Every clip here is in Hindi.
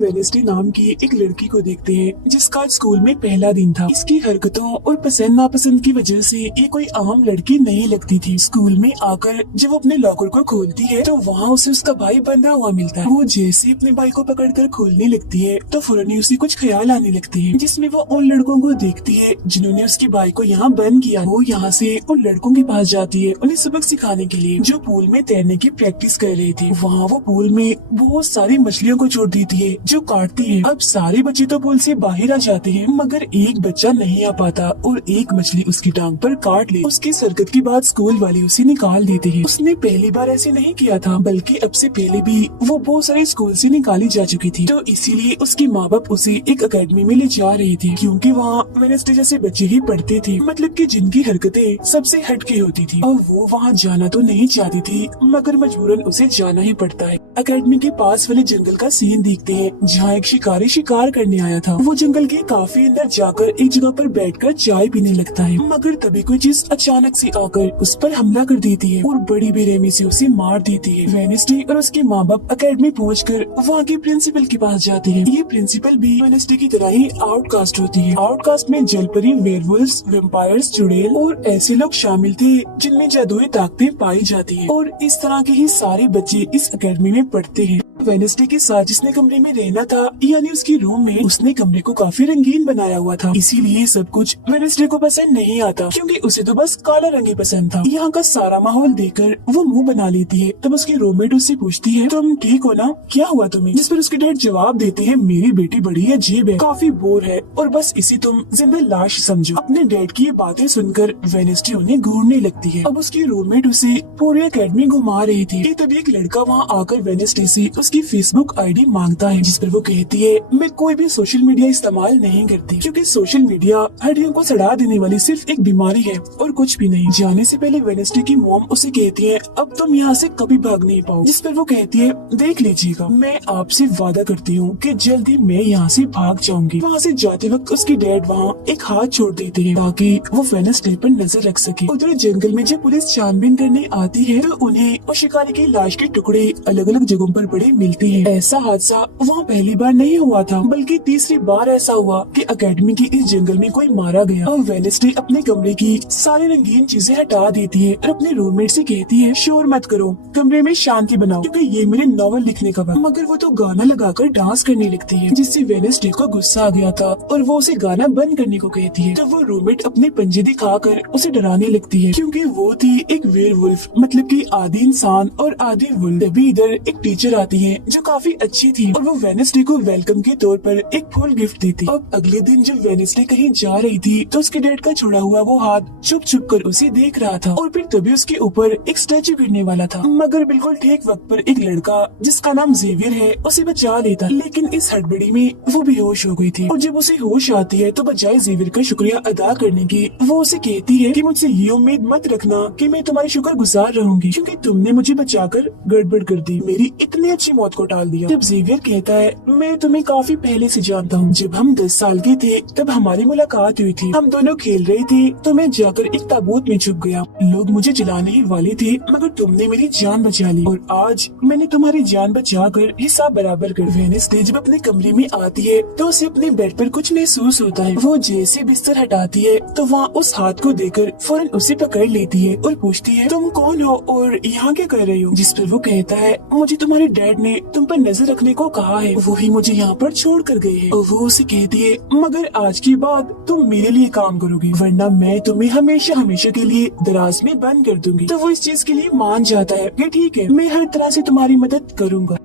वेनेसडे नाम की एक लड़की को देखते हैं जिसका आज स्कूल में पहला दिन था। इसकी हरकतों और पसंद नापसंद की वजह से ये कोई आम लड़की नहीं लगती थी। स्कूल में आकर जब वो अपने लॉकर को खोलती है तो वहाँ उसे उसका भाई बंधा हुआ मिलता है। वो जैसे ही अपने भाई को पकड़कर खोलने लगती है तो फौरन ही उसे कुछ ख्याल आने लगते हैं, जिसमें वो उन लड़कों को देखती है जिन्होंने उसके भाई को यहाँ बंद किया। वो यहाँ से उन लड़कों के पास जाती है उन्हें सबक सिखाने के लिए, जो पूल में तैरने की प्रैक्टिस कर रहे थे। वहाँ वो पूल में बहुत सारी मछलियों को छोड़ देती है जो काटती है। अब सारे बच्चे तो पूल से बाहर आ जाते हैं मगर एक बच्चा नहीं आ पाता और एक मछली उसकी टांग पर काट ले। उसकी हरकत के बाद स्कूल वाले उसे निकाल देते हैं। उसने पहली बार ऐसे नहीं किया था, बल्कि अब से पहले भी वो बहुत सारे स्कूल से निकाली जा चुकी थी। तो इसीलिए उसके माँ बाप उसे एक अकेडमी में ले जा रहे थे, क्योंकि वहाँ वेनेसडे जैसे बच्चे ही पढ़ते थे, मतलब कि जिनकी हरकतें सबसे हटके होती थी। और वो वहाँ जाना तो नहीं चाहती थी मगर मजबूरन उसे जाना ही पड़ता है। अकेडमी के पास वाले जंगल का सीन देखते हैं जहाँ एक शिकारी शिकार करने आया था। वो जंगल के काफी अंदर जाकर एक जगह पर बैठकर चाय पीने लगता है, मगर तभी कोई चीज अचानक से आकर उस पर हमला कर देती है और बड़ी बेरहमी से उसे मार देती है। वेनेसडे और उसके माँ बाप अकेडमी पहुंचकर वहाँ के प्रिंसिपल के पास जाते हैं। ये प्रिंसिपल भी वेनेसडे की तरह ही आउटकास्ट होती है। आउटकास्ट में जलपरी, वेयरवुल्व्स, वैम्पायर्स, चुड़ैल और ऐसे लोग शामिल थे जिनमें जादुई ताकतें पाई जाती है। और इस तरह के ही सारे बच्चे इस अकेडमी में पढ़ते हैं। वेनेसडे के साथ जिसने कमरे में रहना था, यानी उसकी रूम में, उसने कमरे को काफी रंगीन बनाया हुआ था। इसीलिए सब कुछ वेनेसडे को पसंद नहीं आता, क्योंकि उसे तो बस काला रंग ही पसंद था। यहाँ का सारा माहौल देखकर वो मुंह बना लेती है। तब उसकी रूममेट उससे पूछती है, तुम ठीक हो ना, क्या हुआ तुम्हें? जिस पर उसके डैड जवाब देते हैं, मेरी बेटी बड़ी अजीब है, काफी बोर है और बस इसी तुम जिंदा लाश समझो। अपने डैड की ये बातें सुनकर वेनेसडे उन्हें घूरने लगती है। अब उसकी रूममेट उसे पूरी अकेडमी घुमा रही थी। तभी एक लड़का वहाँ आकर वेनेसडे से उसकी फेसबुक आईडी मांगता है, जिस पर वो कहती है, मैं कोई भी सोशल मीडिया इस्तेमाल नहीं करती, क्योंकि सोशल मीडिया हड्डियों को सड़ा देने वाली सिर्फ एक बीमारी है और कुछ भी नहीं। जाने से पहले वेनेसडे की मॉम उसे कहती है, अब तुम यहाँ से कभी भाग नहीं पाओ। जिस पर वो कहती है, देख लीजिएगा, मैं आपसे वादा करती हूँ कि जल्दी मैं यहाँ से भाग जाऊंगी। वहाँ से जाते वक्त उसकी डैड वहाँ एक हाथ छोड़ देते हैं ताकि वो वेनेसडे पर नजर रख सके। उधर जंगल में जब पुलिस छानबीन करने आती है तो उन्हें उस शिकारी की लाश के टुकड़े अलग अलग जगहों पर पड़े मिलते हैं। ऐसा हादसा वहाँ पहली बार नहीं हुआ था, बल्कि तीसरी बार ऐसा हुआ कि अकेडमी के इस जंगल में कोई मारा गया। और वेनेसडे अपने कमरे की सारी रंगीन चीजें हटा देती है और अपने रूममेट से कहती है, शोर मत करो, कमरे में शांति बनाओ, क्योंकि ये मेरे नॉवल लिखने का वक्त। मगर वो तो गाना लगाकर डांस करने लगती है, जिससे वेनेसडे को गुस्सा आ गया था और वो उसे गाना बंद करने को कहती है। तो वो रूममेट अपने पंजे दिखाकर उसे डराने लगती है, क्योंकि वो थी एक वेयरवुल्फ, मतलब कि आधी इंसान और आधी वुल्फ। तभी इधर एक टीचर आती है जो काफी अच्छी थी और वो वेनेसडे को वेलकम के तौर पर एक फूल गिफ्ट देती। अब अगले दिन जब वेनेसडे कहीं जा रही थी तो उसके डैड का छुड़ा हुआ वो हाथ छुप छुप कर उसे देख रहा था और फिर तभी उसके ऊपर एक स्टैचू गिरने वाला था, मगर बिल्कुल ठीक वक्त पर एक लड़का जिसका नाम जेवियर है उसे बचा लेता। लेकिन इस हड़बड़ी में वो बेहोश हो गई थी और जब उसे होश आती है तो बजाय जेवियर का शुक्रिया अदा करने की वो उसे कहती है कि मुझसे ये उम्मीद मत रखना कि मैं तुम्हारी शुक्रगुजार रहूंगी, क्योंकि तुमने मुझे बचाकर गड़बड़ कर दी, मेरी इतनी अच्छी मौत को टाल दिया। जब जेवियर कहता है, मैं तुम्हें काफी पहले से जानता हूँ, जब हम 10 साल के थे तब हमारी मुलाकात हुई थी, हम दोनों खेल रहे थे तो मैं जाकर एक ताबूत में छुप गया, लोग मुझे जलाने ही वाले थे मगर तुमने मेरी जान बचा ली और आज मैंने तुम्हारी जान बचाकर हिसाब बराबर कर। वेनेसडे जब अपने कमरे में आती है तो उसे अपने बेड पर कुछ महसूस होता है। वो जैसे बिस्तर हटाती है तो वहाँ उस हाथ को देखकर फौरन उसे पकड़ लेती है और पूछती है, तुम कौन हो और यहाँ क्या कर रही हो? जिस पर वो कहता है, मुझे तुम्हारे डैड ने तुम पर नजर रखने को कहा है, वो ही मुझे यहाँ पर छोड़ कर गए हैं। और वो उसे कहती है, मगर आज के बाद तुम मेरे लिए काम करोगी, वरना मैं तुम्हें हमेशा हमेशा के लिए दराज में बंद कर दूंगी। तो वो इस चीज के लिए मान जाता है कि ठीक है, मैं हर तरह से तुम्हारी मदद करूँगा।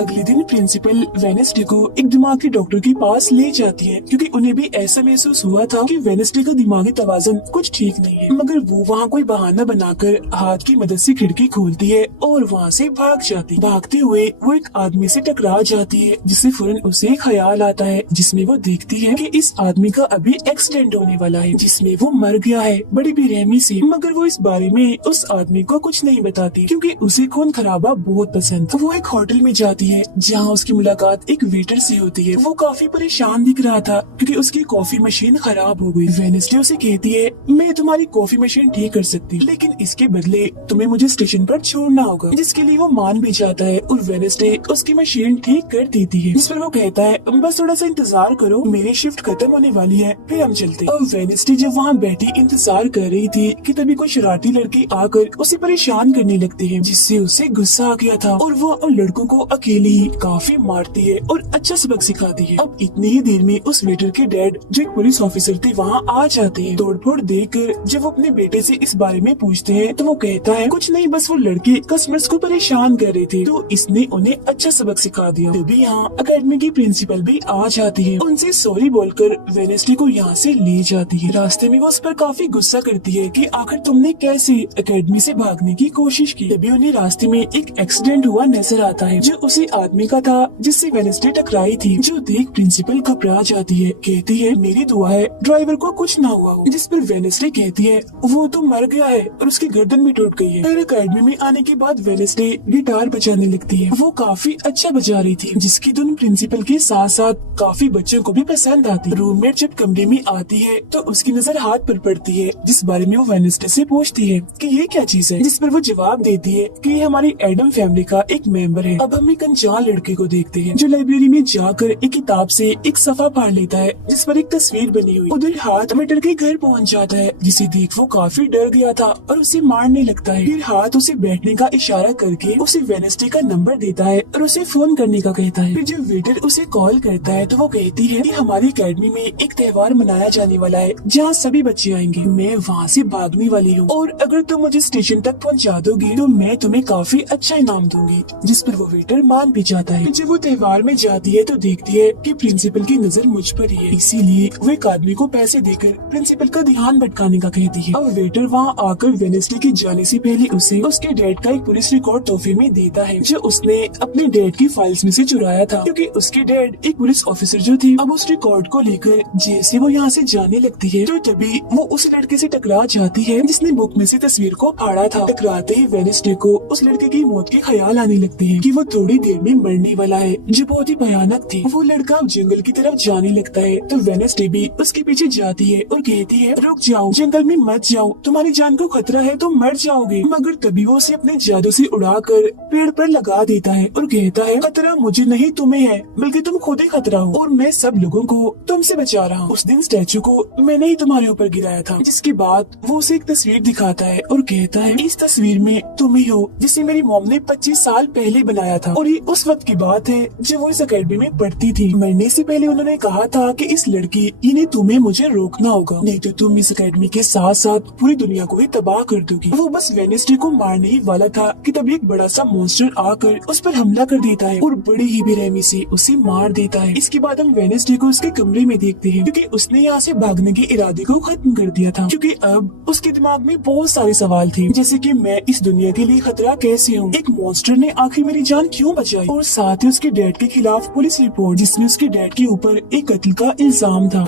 अगले दिन प्रिंसिपल वेनेसडे को एक दिमागी डॉक्टर के पास ले जाती है, क्योंकि उन्हें भी ऐसा महसूस हुआ था कि वेनेसडे का दिमागी तवाज़ुन कुछ ठीक नहीं है। मगर वो वहाँ कोई बहाना बनाकर हाथ की मदद से खिड़की खोलती है और वहाँ से भाग जाती। भागते हुए वो एक आदमी से टकरा जाती है, जिससे फौरन उसे ख्याल आता है, जिसमें वो देखती है कि इस आदमी का अभी एक्सीडेंट होने वाला है, जिसमें वो मर गया है बड़ी बेरहमी से। मगर वो इस बारे में उस आदमी को कुछ नहीं बताती, क्योंकि उसे खून खराबा बहुत पसंद। वो एक होटल में जाती है जहाँ उसकी मुलाकात एक वेटर से होती है। वो काफी परेशान दिख रहा था क्योंकि उसकी कॉफी मशीन खराब हो गई। वेनेसडे उसे कहती है, मैं तुम्हारी कॉफी मशीन ठीक कर सकती हूँ, लेकिन इसके बदले तुम्हें मुझे स्टेशन पर छोड़ना होगा, जिसके लिए वो मान भी जाता है और वेनेसडे उसकी मशीन ठीक कर देती है। जिस पर वो कहता है, बस थोड़ा सा इंतजार करो, मेरी शिफ्ट खत्म होने वाली है, फिर हम चलते। और वेनेसडे जब वहाँ बैठी इंतजार कर रही थी कि तभी कोई शरारती लड़की आकर उसे परेशान करने लगती है, जिससे उसे गुस्सा आ गया था और वो उन लड़कों को अकेले ही काफी मारती है और अच्छा सबक सिखाती है। अब इतनी ही देर में उस वेटर के डैड जो एक पुलिस ऑफिसर थे वहाँ आ जाते हैं। तोड़फोड़ देखकर जब वो अपने बेटे से इस बारे में पूछते हैं तो वो कहता है, कुछ नहीं, बस वो लड़के कस्टमर्स को परेशान कर रहे थे तो इसने उन्हें अच्छा सबक सिखा दिया। तभी यहाँ अकेडमी की प्रिंसिपल भी आ जाती है, उनसे सॉरी बोलकर वेनेसडे को यहाँ से ले जाती है। रास्ते में वो उस पर काफी गुस्सा करती है कि आखिर तुमने कैसे एकेडमी से भागने की कोशिश की। तभी उन्हें रास्ते में एक एक्सीडेंट हुआ नजर आता है जो उसी आदमी का था जिससे वेनेसडे टकराई थी, जो देख प्रिंसिपल घबरा जाती है। कहती है, मेरी दुआ है ड्राइवर को कुछ ना हुआ हो। जिस पर वेनेसडे कहती है, वो तो मर गया है और उसकी गर्दन भी टूट गई है। फिर अकेडमी में आने के बाद वेनेसडे गिटार बजाने लगती है। वो काफी अच्छा बजा रही थी, जिसकी धुन प्रिंसिपल के साथ साथ काफी बच्चों को भी पसंद आती। रूममेट जब कमरे में आती है तो उसकी नजर हाथ पर पड़ती है, जिस बारे में वो वेनेसडे से पूछती है कि ये क्या चीज है, जिस पर वो जवाब देती है कि ये हमारी एडम फैमिली का एक मेंबर है। अब हम एक अनजान लड़के को देखते हैं जो लाइब्रेरी में जाकर एक किताब से एक सफा पढ़ लेता है जिस पर एक तस्वीर बनी हुई। उधर हाथ वेटर के घर पहुंच जाता है, जिसे देख वो काफी डर गया था और उसे मारने लगता है। फिर हाथ उसे बैठने का इशारा करके उसे वेनेसडे का नंबर देता है और उसे फोन करने का कहता है। फिर जब वेटर उसे कॉल करता है तो वो कहती है कि हमारी अकेडमी में एक त्योहार मनाया जाने वाला है जहाँ सभी बच्चे आएंगे। मैं वहाँ से भागने वाली हूँ और अगर तुम मुझे स्टेशन तक पहुँचा दोगी तो मैं तुम्हें काफी अच्छा इनाम दूंगी। जिस पर वो वेटर मान भी जाता है। जब वो त्योहार में जाती है तो देखती है कि प्रिंसिपल की नजर मुझ पर ही है, इसीलिए वो एक आदमी को पैसे देकर प्रिंसिपल का ध्यान भटकाने का कहती है। अब वेटर वहाँ आकर वेनेसडे के जाने से पहले उसे उसके डैड का एक पुलिस रिकॉर्ड तोहफे में देता है जो उसने अपने डैड की फाइल्स में से चुराया था, क्योंकि उसके डैड एक पुलिस ऑफिसर जो थे। अब उस रिकॉर्ड को लेकर जैसे वो यहाँ से जाने लगती है तो तभी वो उस लड़के से टकरा जाती है जिसने बुक में से तस्वीर को फाड़ा था। टकराते ही वेनेसडे को उस लड़के की मौत के ख्याल आने लगते हैं कि वो थोड़ी देर में मरने वाला है, जो बहुत ही भयानक थी। वो लड़का जंगल की तरफ जाने लगता है तो वेनेसडे भी उसके पीछे जाती है और कहती है, रुक जाओ, जंगल में मत जाओ, तुम्हारी जान को खतरा है, तुम मर जाओगे। मगर तभी वो उसे अपने जादू से उड़ाकर पेड़ पर लगा देता है और कहता है, खतरा मुझे नहीं तुम्हें है, बल्कि तुम खुद ही खतरा हो और मैं सब लोगों को तुमसे बचा रहा हूँ। उस दिन स्टैचू को मैंने ही तुम्हारे ऊपर गिराया था। जिसके बाद वो उसे एक तस्वीर दिखाता है और कहता है, इस तस्वीर में तुम ही हो जिसे मेरी मॉम ने 25 साल पहले बनाया था और ये उस वक्त की बात है जब वो इस अकेडमी में पढ़ती थी। मरने से पहले उन्होंने कहा था कि इस लड़की इन्हें तुम्हें मुझे रोकना होगा, नहीं तो तुम इस अकेडमी के साथ साथ पूरी दुनिया को ही तबाह कर दोगी। वो बस वेनेसडे को मारने ही वाला था कि तभी एक बड़ा सा मॉन्स्टर आकर उस पर हमला कर देता है और बड़ी ही बेरहमी से उसे मार देता है। इसके बाद हम वेनेसडे को उसके कमरे में देखते हैं, क्योंकि उसने यहाँ से भागने के इरादे को खत्म कर दिया था, क्योंकि अब उसके दिमाग में बहुत सारे सवाल थे, जैसे कि मैं इस दुनिया के लिए खतरा कैसे हूँ, एक मॉन्स्टर ने आखिर मेरी जान क्यों बचाई, और साथ ही उसके डैड के खिलाफ पुलिस रिपोर्ट जिसमें उसके डैड के ऊपर एक कत्ल का इल्जाम था।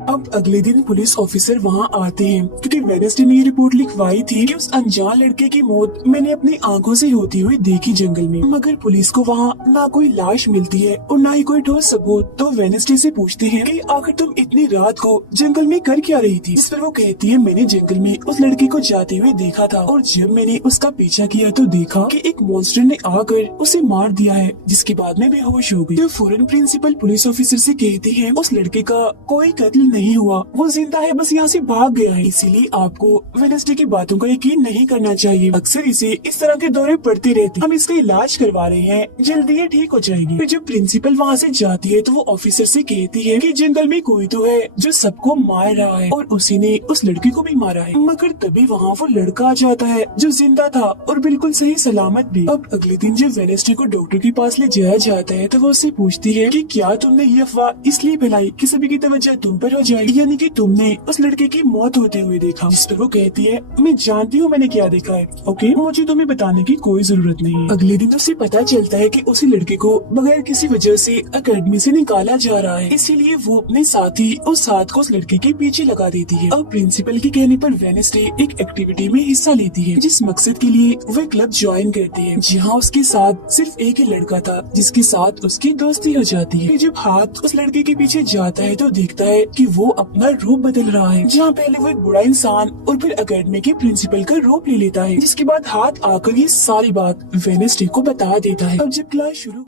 अब अगले दिन पुलिस ऑफिसर वहाँ आते हैं, क्योंकि वेनेसडे ने ये रिपोर्ट लिखवाई थी कि उस अनजान लड़के की मौत मैंने अपनी आंखों से होती हुई देखी जंगल में। मगर पुलिस को वहाँ ना कोई लाश मिलती है और ना ही कोई ठोस सबूत। तो वेनेसडे से पूछते हैं कि आखिर तुम इतनी रात को जंगल में कर क्या रही थी, जिस पर वो कहती है, मैंने जंगल में उस लड़के को जाते हुए देखा था और जब मैंने उसका पीछा किया तो देखा कि एक मॉन्स्टर ने आकर उसे मार दिया है, जिसके बाद में बेहोश हो गई। तो फौरन प्रिंसिपल पुलिस ऑफिसर से कहती है, उस लड़के का कोई कत्ल नहीं हुआ, वो जिंदा है, बस यहाँ से भाग गया है। इसीलिए आपको वेनेसडे की बातों का यकीन नहीं करना चाहिए। अक्सर इसे इस तरह के दौरे पड़ते रहते, हम इसका इलाज करवा रहे हैं, जल्दी ये ठीक हो जाएगी। फिर जब प्रिंसिपल वहाँ से जाती है तो वो ऑफिसर से कहती है कि जंगल में कोई तो है जो सबको मार रहा है और उसी ने उस लड़की को भी मारा है। मगर तभी वहाँ वो लड़का आ जाता है जो जिंदा था और बिल्कुल सही सलामत भी। अब अगले दिन जब वेनेसडे को डॉक्टर के पास ले जाया जाता है तो वो उससे पूछती है कि क्या तुमने ये अफवाह इसलिए फैलाई कि सभी की तवज्जो तुम पर हो जाएगी, यानी कि तुमने उस लड़के की मौत होते हुए देखा। जिस पर वो कहती है मैं जानती हूँ मैंने क्या देखा है, ओके मुझे तुम्हें बताने की कोई जरूरत नहीं है। अगले दिन उसे पता चलता है कि उसी लड़के को बगैर किसी वजह से एकेडमी से निकाला जा रहा है, इसीलिए वो अपने साथी और साथ को उस लड़के के पीछे लगा देती है। अब प्रिंसिपल के कहने पर वेडनेसडे एक एक्टिविटी में हिस्सा लेती है, जिस मकसद के लिए वो क्लब ज्वाइन करती है, जहाँ उसके साथ सिर्फ एक ही लड़का था जिसके साथ उसकी दोस्ती हो जाती है। जब हाथ उस लड़के के पीछे जाता है तो देखता है कि वो अपना रूप बदल रहा है, जहाँ पहले वो एक बुरा इंसान और फिर एकेडमी के प्रिंसिपल का रूप ले लेता है, जिसके बाद हाथ आकर ये सारी बात वेडनेसडे को बता देता है। अब जब क्लास शुरू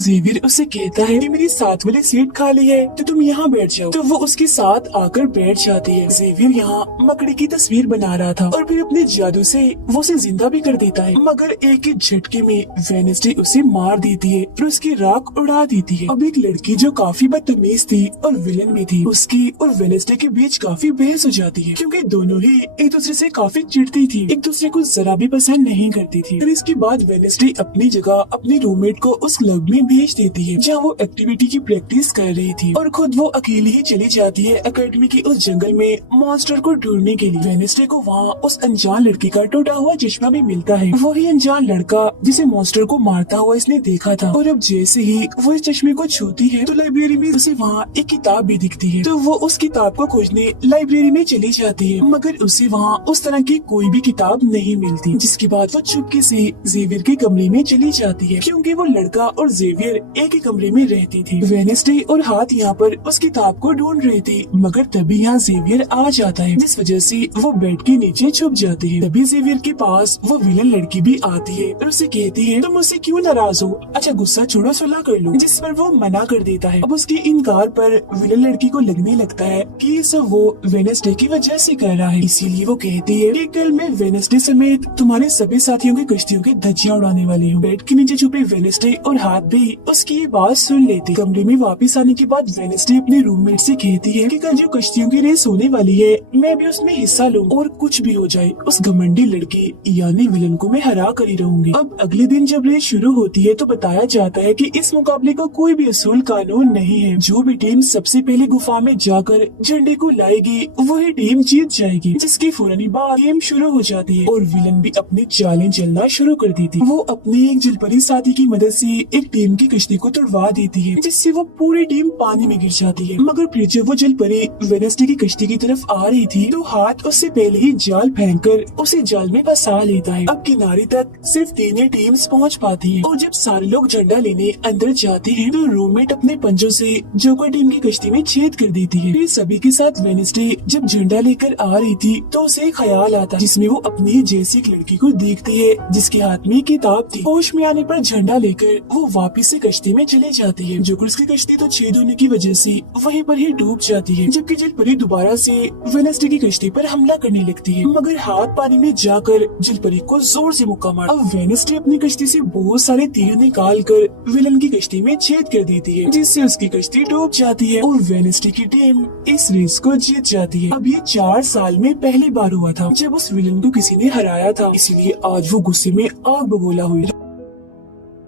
जेवियर उसे कहता है कि मेरी साथ वाली सीट खाली है तो तुम यहाँ बैठ जाओ, तो वो उसके साथ आकर बैठ जाती है। जेवियर यहाँ मकड़ी की तस्वीर बना रहा था और फिर अपने जादू से वो उसे जिंदा भी कर देता है, मगर एक ही झटके में वेडनेसडे उसे मार देती है और उसकी राख उड़ा देती है। अब एक लड़की जो काफी बदतमीज थी और विलन भी थी, उसकी और वेडनेसडे के बीच काफी बहस हो जाती है, क्योंकि दोनों ही एक दूसरे से काफी चिढ़ती थी, एक दूसरे को जरा भी पसंद नहीं करती थी। और इसके बाद वेडनेसडे अपनी जगह अपनी रूममेट को उस क्लब में भेज देती है, जहाँ वो एक्टिविटी की प्रैक्टिस कर रही थी, और खुद वो अकेली ही चली जाती है एकेडमी के उस जंगल में मॉन्स्टर को ढूंढने के लिए। वेडनेसडे को वहाँ उस अनजान लड़की का टूटा हुआ चश्मा भी मिलता है, वही अनजान लड़का जिसे मॉन्स्टर को मारता हुआ इसने देखा था। और अब जैसे ही वो इस चश्मे को छूती है तो लाइब्रेरी में उसे वहाँ एक किताब भी दिखती है, तो वो उस किताब को खोजने लाइब्रेरी में चली जाती है, मगर उसे वहाँ उस तरह की कोई भी किताब नहीं मिलती। जिसके बाद वो चुपके से जेवियर के कमरे में चली जाती है, क्योंकि वो लड़का और जेवियर एक ही कमरे में रहती थी। वेडनेसडे और हाथ यहाँ पर उस किताब को ढूंढ रही थी, मगर तभी यहाँ जेवियर आ जाता है, जिस वजह से वो बेड के नीचे छुप जाती है। तभी जेवियर के पास वो विलन लड़की भी आती है और उसे कहती है तुम मुझसे क्यों नाराज हो, अच्छा गुस्सा छोड़ो सुलह कर लो, जिस पर वो मना कर देता है। अब उसके इनकार पर विलन लड़की को लगने लगता है कि ये सब वो वेडनेसडे की वजह से कर रहा है, इसीलिए वो कहती है कि कल मैं वेडनेसडे समेत तुम्हारे सभी साथियों की कश्तियों की धज्जियां उड़ाने वाली हूँ। बेड के नीचे छुपे वेडनेसडे और हाथ भी उसकी ये बात सुन लेती। कमरे में वापस आने के बाद वेडनेसडे अपने रूममेट से कहती है कि कल जो कश्तियों की रेस होने वाली है मैं भी उसमें हिस्सा लूं, और कुछ भी हो जाए उस घमंडी लड़की यानी विलन को मैं हरा कर ही रहूंगी। अब अगले दिन जब रेस शुरू होती है तो बताया जाता है कि इस मुकाबले का कोई भी असूल कानून नहीं है, जो भी टीम सबसे पहले गुफा में जाकर झंडे को लाएगी वही टीम जीत जाएगी। जिसके फौरन बाद गेम शुरू हो जाती है और विलन भी अपनी चालें चलना शुरू कर देती। वो अपनी एक जलपरी साथी की मदद से एक टीम की कश्ती को तोड़वा देती है, जिससे वो पूरी टीम पानी में गिर जाती है। मगर फिर जब वो जलपरी वेडनेसडे की कश्ती की तरफ आ रही थी तो हाथ उससे पहले ही जाल फेंककर उसे जाल में फंसा लेता है। अब किनारे तक सिर्फ 3 ही टीम्स पहुंच पाती हैं, और जब सारे लोग झंडा लेने अंदर जाते हैं तो रूममेट अपने पंजों से जोकर टीम की कश्ती में छेद कर देती है। फिर सभी के साथ वेडनेसडे जब झंडा लेकर आ रही थी तो उसे एक ख्याल आता, जिसमें वो अपनी जैसी एक लड़की को देखती है जिसके हाथ में किताब थी। होश में आने पर झंडा लेकर वो वापिस से कश्ती में चले जाती है। जोकर की कश्ती तो छेद होने की वजह से वहीं पर ही डूब जाती है, जबकि जलपरी दोबारा से वेडनेसडे की कश्ती पर हमला करने लगती है, मगर हाथ पानी में जाकर जलपरी को जोर से मुक्का मार। अब वेडनेसडे अपनी कश्ती से बहुत सारे तीर निकाल कर विलन की कश्ती में छेद कर देती है, जिससे उसकी कश्ती डूब जाती है और वेडनेसडे की टीम इस रेस को जीत जाती है। अब ये 4 साल में पहली बार हुआ था जब उस विलन को किसी ने हराया था, इसलिए आज वो गुस्से में आग बबूला हुई।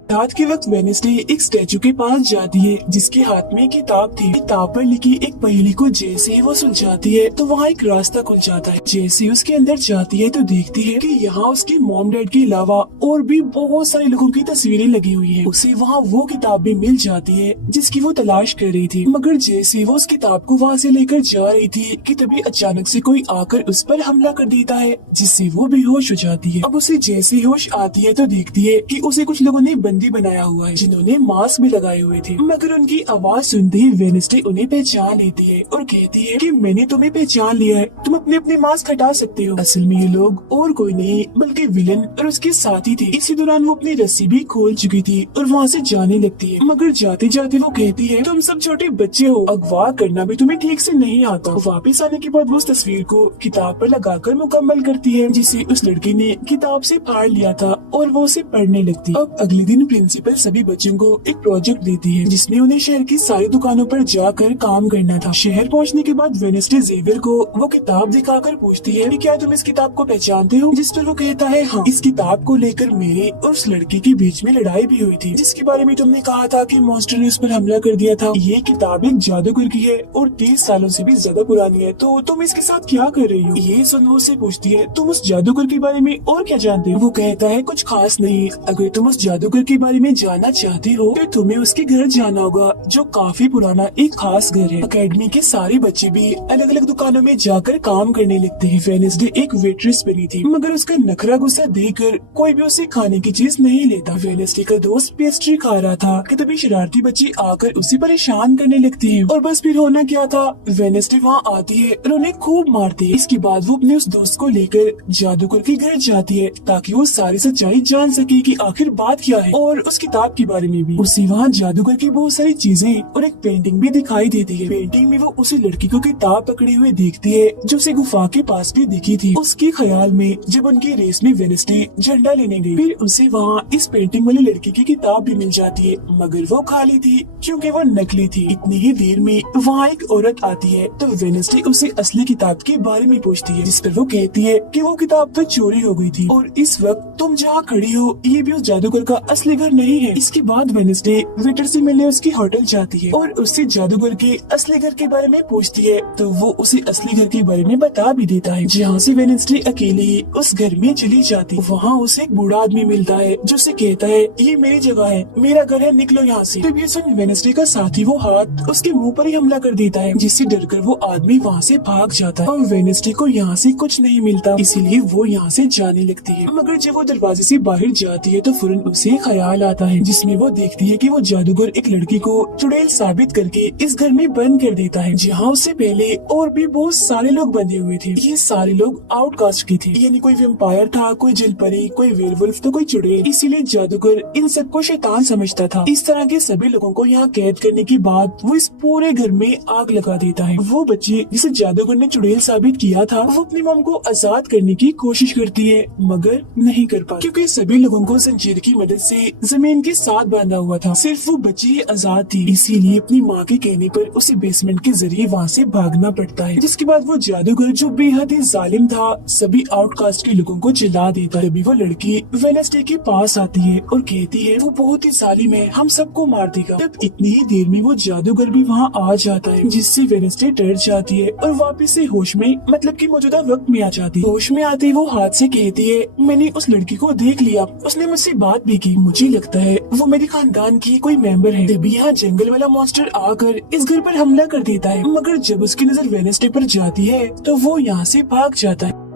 रात के वक्त वेडनेसडे एक स्टैचू के पास जाती है जिसके हाथ में किताब थी। किताब पर लिखी एक पहेली को जैसे ही वो सुलझाती है तो वहाँ एक रास्ता खुल जाता है। जैसे ही उसके अंदर जाती है तो देखती है कि यहाँ उसके मॉम डैड के अलावा और भी बहुत सारे लोगों की तस्वीरें लगी हुई है। उसे वहाँ वो किताब भी मिल जाती है जिसकी वो तलाश कर रही थी, मगर जैसे ही वो उस किताब को वहाँ से लेकर जा रही थी कि तभी अचानक से कोई आकर उस पर हमला कर देता है, जिससे वो बेहोश हो जाती है। अब उसे जैसे ही होश आती है तो देखती है कि उसे कुछ लोगों ने बंदी बनाया हुआ है, जिन्होंने मास्क भी लगाए हुए थे, मगर उनकी आवाज सुनते ही वेडनेसडे उन्हें पहचान लेती है और कहती है कि मैंने तुम्हें पहचान लिया है, तुम अपने अपने मास्क हटा सकते हो। असल में ये लोग और कोई नहीं बल्कि विलन और उसके साथी थे। इसी दौरान वो अपनी रस्सी भी खोल चुकी थी और वहाँ से जाने लगती है, मगर जाते जाते वो कहती है तुम सब छोटे बच्चे हो, अगवा करना भी तुम्हें ठीक से नहीं आता। वापिस आने के बाद वो उस तस्वीर को किताब पर लगाकर मुकम्मल करती है जिसे उस लड़की ने किताब से फाड़ लिया था और वो उसे पढ़ने लगती। अब अगले दिन प्रिंसिपल सभी बच्चों को एक प्रोजेक्ट देती है जिसमें उन्हें शहर की सारी दुकानों पर जाकर काम करना था। शहर पहुंचने के बाद वेडनेसडे जेवियर को वो किताब दिखाकर पूछती है कि क्या तुम इस किताब को पहचानते हो, जिस पर वो कहता है हाँ। इस किताब को लेकर मेरे और उस लड़की के बीच में लड़ाई भी हुई थी जिसके बारे में तुमने कहा था कि मॉन्स्टर ने उस पर हमला कर दिया था। ये किताब एक जादूगर की है और 30 सालों से भी ज्यादा पुरानी है, तो तुम इसके साथ क्या कर रही हो। ये सुन वो उससे पूछती है तुम उस जादूगर के बारे में और क्या जानते हो। वो कहता है कुछ खास नहीं, अगर तुम उस जादूगर के बारे में जानना चाहती हो तो तुम्हें उसके घर जाना होगा जो काफी पुराना एक खास घर है। अकेडमी के सारे बच्चे भी अलग अलग दुकानों में जाकर काम करने लगते हैं। वेडनेसडे एक वेट्रेस बनी थी मगर उसका नखरा गुस्सा देखकर कोई भी उसे खाने की चीज नहीं लेता। वेडनेसडे का दोस्त पेस्ट्री खा रहा था कि तभी शरारती बच्चे आकर उसे परेशान करने लगते हैं और बस फिर होना क्या था, वेडनेसडे वहाँ आती है और उन्हें खूब मारती है। इसके बाद वो अपने उस दोस्त को लेकर जादूगर के घर जाती है ताकि वो सारी सच्चाई जान सके कि आखिर बात क्या है और उस किताब के बारे में भी। उसे वहाँ जादूगर की बहुत सारी चीजें और एक पेंटिंग भी दिखाई देती है। पेंटिंग में वो उसी लड़की को किताब पकड़े हुए देखती है जो उसे गुफा के पास भी दिखी थी। उसके ख्याल में जब उनकी रेस में वेडनेसडे झंडा लेने गई, फिर उसे वहाँ इस पेंटिंग वाली लड़की की किताब भी मिल जाती है मगर वो खाली थी क्योंकि वो नकली थी। इतनी ही देर में वहाँ एक औरत आती है तो वेडनेसडे उसे असली किताब के बारे में पूछती है, जिस पर वो कहती है कि वो किताब तो चोरी हो गई थी और इस वक्त तुम जहाँ खड़ी हो ये भी उस जादूगर का असली घर नहीं है। इसके बाद वेडनेसडे वेटर से मिलने उसकी होटल जाती है और उससे जादूगर के असली घर के बारे में पूछती है तो वो उसे असली घर के बारे में बता भी देता है। जहाँ से वेडनेसडे अकेले ही उस घर में चली जाती, वहाँ उसे एक बूढ़ा आदमी मिलता है जो उसे कहता है ये मेरी जगह है, मेरा घर है, निकलो यहाँ से। तब ये सुन वेडनेसडे का साथी वो हाथ उसके मुंह पर ही हमला कर देता है जिससे डरकर वो आदमी वहाँ से भाग जाता है और वेडनेसडे को यहाँ से कुछ नहीं मिलता, इसीलिए वो यहाँ से जाने लगती है। मगर जब वो दरवाजे से बाहर जाती है तो फौरन उसे ख्याल आता है जिसमें वो देखती है कि वो जादूगर एक लड़की को चुड़ैल साबित करके इस घर में बंद कर देता है जहाँ उससे पहले और भी बहुत सारे लोग बंधे हुए थे। ये सारे लोग आउटकास्ट के थे, यानी कोई वेम्पायर था, कोई जलपरी, कोई वेयरवुल्फ तो कोई चुड़ैल, इसीलिए जादूगर इन सबको शैतान समझता था। इस तरह के सभी लोगों को यहाँ कैद करने के बाद वो इस पूरे घर में आग लगा देता है। वो बच्चे जिसे जादूगर ने चुड़ैल साबित किया था वो अपनी मॉम को आजाद करने की कोशिश करती है मगर नहीं कर पाती क्योंकि सभी लोगों को जंजीर की मदद से जमीन के साथ बांधा हुआ था, सिर्फ वो बच्ची आजाद थी। इसीलिए अपनी माँ के कहने पर उसे बेसमेंट के जरिए वहाँ से भागना पड़ता है। जिसके बाद वो जादूगर जो बेहद ही जालिम था सभी आउटकास्ट के लोगों को जला देता है। तभी वो लड़की वेडनेसडे के पास आती है और कहती है वो बहुत ही जालिम है, हम सबको मार देगा। तब इतनी ही देर में वो जादूगर भी वहाँ आ जाता है जिससे वेडनेसडे डर जाती है और वापस से होश में मतलब कि मौजूदा वक्त में आ जाती है। होश में आते वो हाथ से कहती है मैंने उस लड़की को देख लिया, उसने मुझसे बात भी की, मुझे लगता है वो मेरे खानदान की कोई मेंबर है। तभी यहाँ जंगल वाला मॉन्स्टर आकर इस घर पर हमला कर देता है मगर जब उसकी नजर वेडनेसडे पर जाती है तो वो यहाँ से भाग जाता है।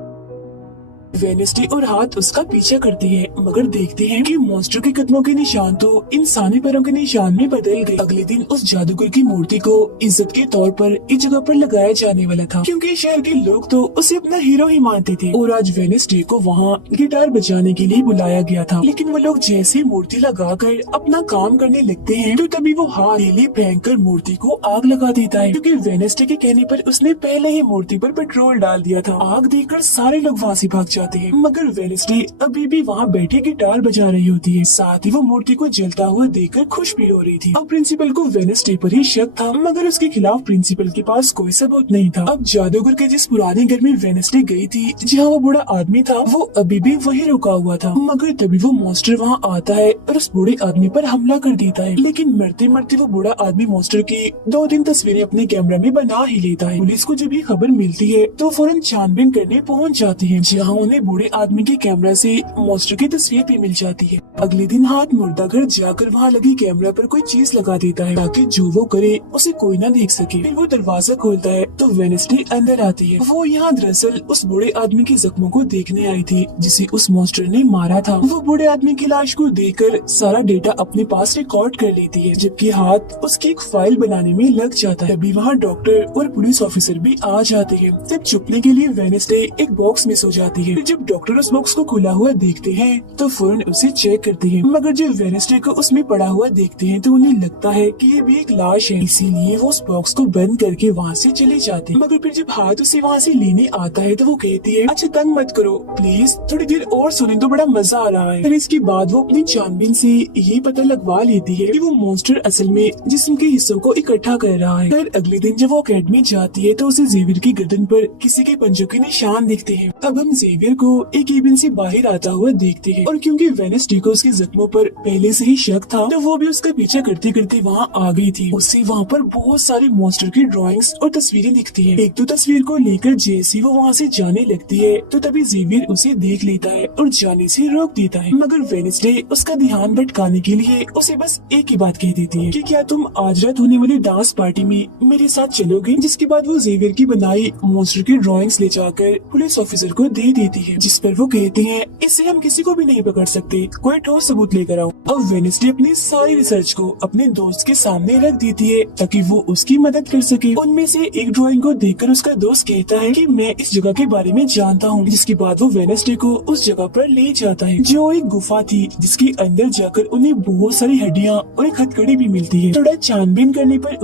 वेडनेसडे और हाथ उसका पीछा करती है मगर देखते हैं कि मॉन्स्टर के कदमों के निशान तो इंसानी पैरों के निशान में बदल गए। अगले दिन उस जादूगर की मूर्ति को इज्जत के तौर पर इस जगह पर लगाया जाने वाला था क्योंकि शहर के लोग तो उसे अपना हीरो ही मानते थे और आज वेडनेसडे को वहाँ गिटार बजाने के लिए बुलाया गया था। लेकिन वो लोग जैसे मूर्ति लगाकर अपना काम करने लगते हैं तो तभी वो हाथ ले फेंक कर मूर्ति को आग लगा देता है क्योंकि वेडनेसडे के कहने पर उसने पहले ही मूर्ति पर पेट्रोल डाल दिया था। आग देखकर सारे लोग वहाँ से भाग जाते हैं मगर वेडनेसडे अभी भी वहाँ बैठी गिटार बजा रही होती है। साथ ही वो मूर्ति को जलता हुआ देखकर खुश भी हो रही थी। अब प्रिंसिपल को वेडनेसडे पर ही शक था मगर उसके खिलाफ प्रिंसिपल के पास कोई सबूत नहीं था। अब जादूगर के जिस पुराने घर में वेडनेसडे गई थी जहाँ वो बूढ़ा आदमी था वो अभी भी वही रुका हुआ था मगर तभी वो मॉन्स्टर वहाँ आता है और उस बूढ़े आदमी पर हमला कर देता है। लेकिन मरते मरते वो बूढ़ा आदमी मॉन्स्टर की 2-3 तस्वीरें अपने कैमरा में बना ही लेता है। पुलिस को जब ये खबर मिलती है तो फौरन छानबीन करने पहुँच जाती है जहाँ उन्हें बूढ़े आदमी के कैमरा से मॉन्स्टर की तस्वीर भी मिल जाती है। अगले दिन हाथ मुर्दाघर जाकर वहाँ लगी कैमरा पर कोई चीज लगा देता है ताकि जो वो करे उसे कोई ना देख सके। फिर वो दरवाजा खोलता है तो वेडनेसडे अंदर आती है। वो यहाँ दरअसल उस बूढ़े आदमी के जख्मों को देखने आई थी जिसे उस मॉन्स्टर ने मारा था। वो बूढ़े आदमी की लाश को देखकर सारा डेटा अपने पास रिकॉर्ड कर लेती है जबकि हाथ उसकी एक फाइल बनाने में लग जाता है। अभी वहाँ डॉक्टर और पुलिस ऑफिसर भी आ जाते हैं। तब छुपने के लिए वेडनेसडे एक बॉक्स में सो जाती है। जब डॉक्टर उस बॉक्स को खुला हुआ देखते हैं तो फौरन उसे चेक करते हैं, मगर जब वेडनेसडे को उसमें पड़ा हुआ देखते हैं तो उन्हें लगता है कि ये भी एक लाश है, इसीलिए वो उस बॉक्स को बंद करके वहाँ से चले जाते हैं। मगर फिर जब हाथ उसे वहाँ से लेने आता है तो वो कहती है, अच्छा तंग मत करो प्लीज, थोड़ी देर और सुने तो बड़ा मजा आ रहा है। फिर इसके बाद वो अपनी छानबीन से ये पता लगवा लेती है कि वो मॉन्स्टर असल में जिस्म के हिस्सों को इकट्ठा कर रहा है। फिर अगले दिन जब वो अकेडमी जाती है तो उसे जेवियर की गर्दन पर किसी के पंजों के निशान दिखते हैं। अब हम जेवियर को एक केबिन से बाहर आता हुआ देखते हैं और क्योंकि वेडनेसडे को उसके जख्मों पर पहले से ही शक था तो वो भी उसका पीछा करते करते वहाँ आ गई थी। उसे वहाँ पर बहुत सारे मॉन्स्टर की ड्राइंग्स और तस्वीरें दिखती है। एक तो तस्वीर को लेकर जैसे वो वहाँ से जाने लगती है तो तभी जेवियर उसे देख लेता है और जाने से रोक देता है, मगर वेडनेसडे उसका ध्यान भटकाने के लिए उसे बस एक ही बात कह देती है कि क्या तुम आज रात होने वाली डांस पार्टी में मेरे साथ चलोगे। जिसके बाद वो जेवियर की बनाई मॉन्स्टर की ड्राइंग्स ले जाकर पुलिस ऑफिसर को दे देती है, जिस पर वो कहते हैं इससे हम किसी को भी नहीं पकड़ सकते, कोई ठोस सबूत लेकर आओ। अब वेडनेसडे अपनी सारी रिसर्च को अपने दोस्त के सामने रख देती है ताकि वो उसकी मदद कर सके। उनमें से एक ड्राइंग को देखकर उसका दोस्त कहता है कि मैं इस जगह के बारे में जानता हूँ। जिसके बाद वो वेडनेसडे को उस जगह पर ले जाता है जो एक गुफा थी, जिसके अंदर जाकर उन्हें बहुत सारी हड्डियाँ और एक हथकड़ी भी मिलती है। थोड़ा छानबीन करने पर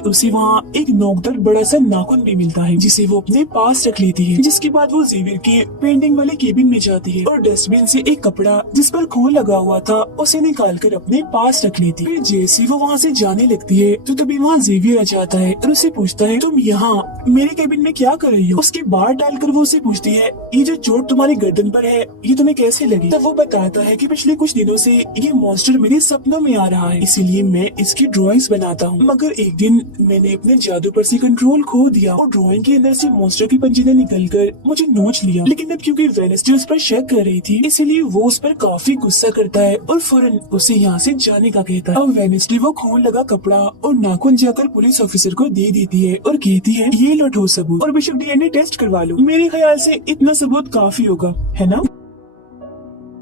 उसे वहाँ एक नोकदार बड़ा सा नाखून भी मिलता है, जिसे वो अपने पास रख लेती है। जिसके बाद वो जेवियर के पेंटिंग वाले केबिन में जाती है और डस्टबिन से एक कपड़ा जिस पर खून लगा हुआ था उसे निकालकर अपने पास रख लेती है। फिर जैसे वो वहाँ से जाने लगती है तो तभी वहाँ जेवियर आ जाता है और उसे पूछता है, तुम यहाँ मेरे केबिन में क्या कर रही हो। उसके बाहर डालकर वो उसे पूछती है, ये जो चोट तुम्हारी गर्दन पर है ये तुम्हें कैसे लगी। तब वो बताता है कि पिछले कुछ दिनों से ये मॉन्स्टर मेरे सपनों में आ रहा है, इसीलिए मैं इसकी ड्राइंग्स बनाता हूँ। मगर एक दिन मैंने अपने जादू पर से कंट्रोल खो दिया और ड्राइंग के अंदर से मॉन्स्टर की पंजे ने निकलकर मुझे नोच लिया। लेकिन अब क्योंकि वेडनेसडे उस पर शक कर रही थी इसीलिए वो उस पर काफी गुस्सा करता है और फौरन उसे यहाँ से जाने का कहता है। अब वेडनेसडे वो खून लगा कपड़ा और नाखून जाकर पुलिस ऑफिसर को दे देती है और कहती है, ये लो ठोस सबूत और बेशक डीएनए टेस्ट करवा लो, मेरे ख्याल से इतना सबूत काफी होगा, है ना।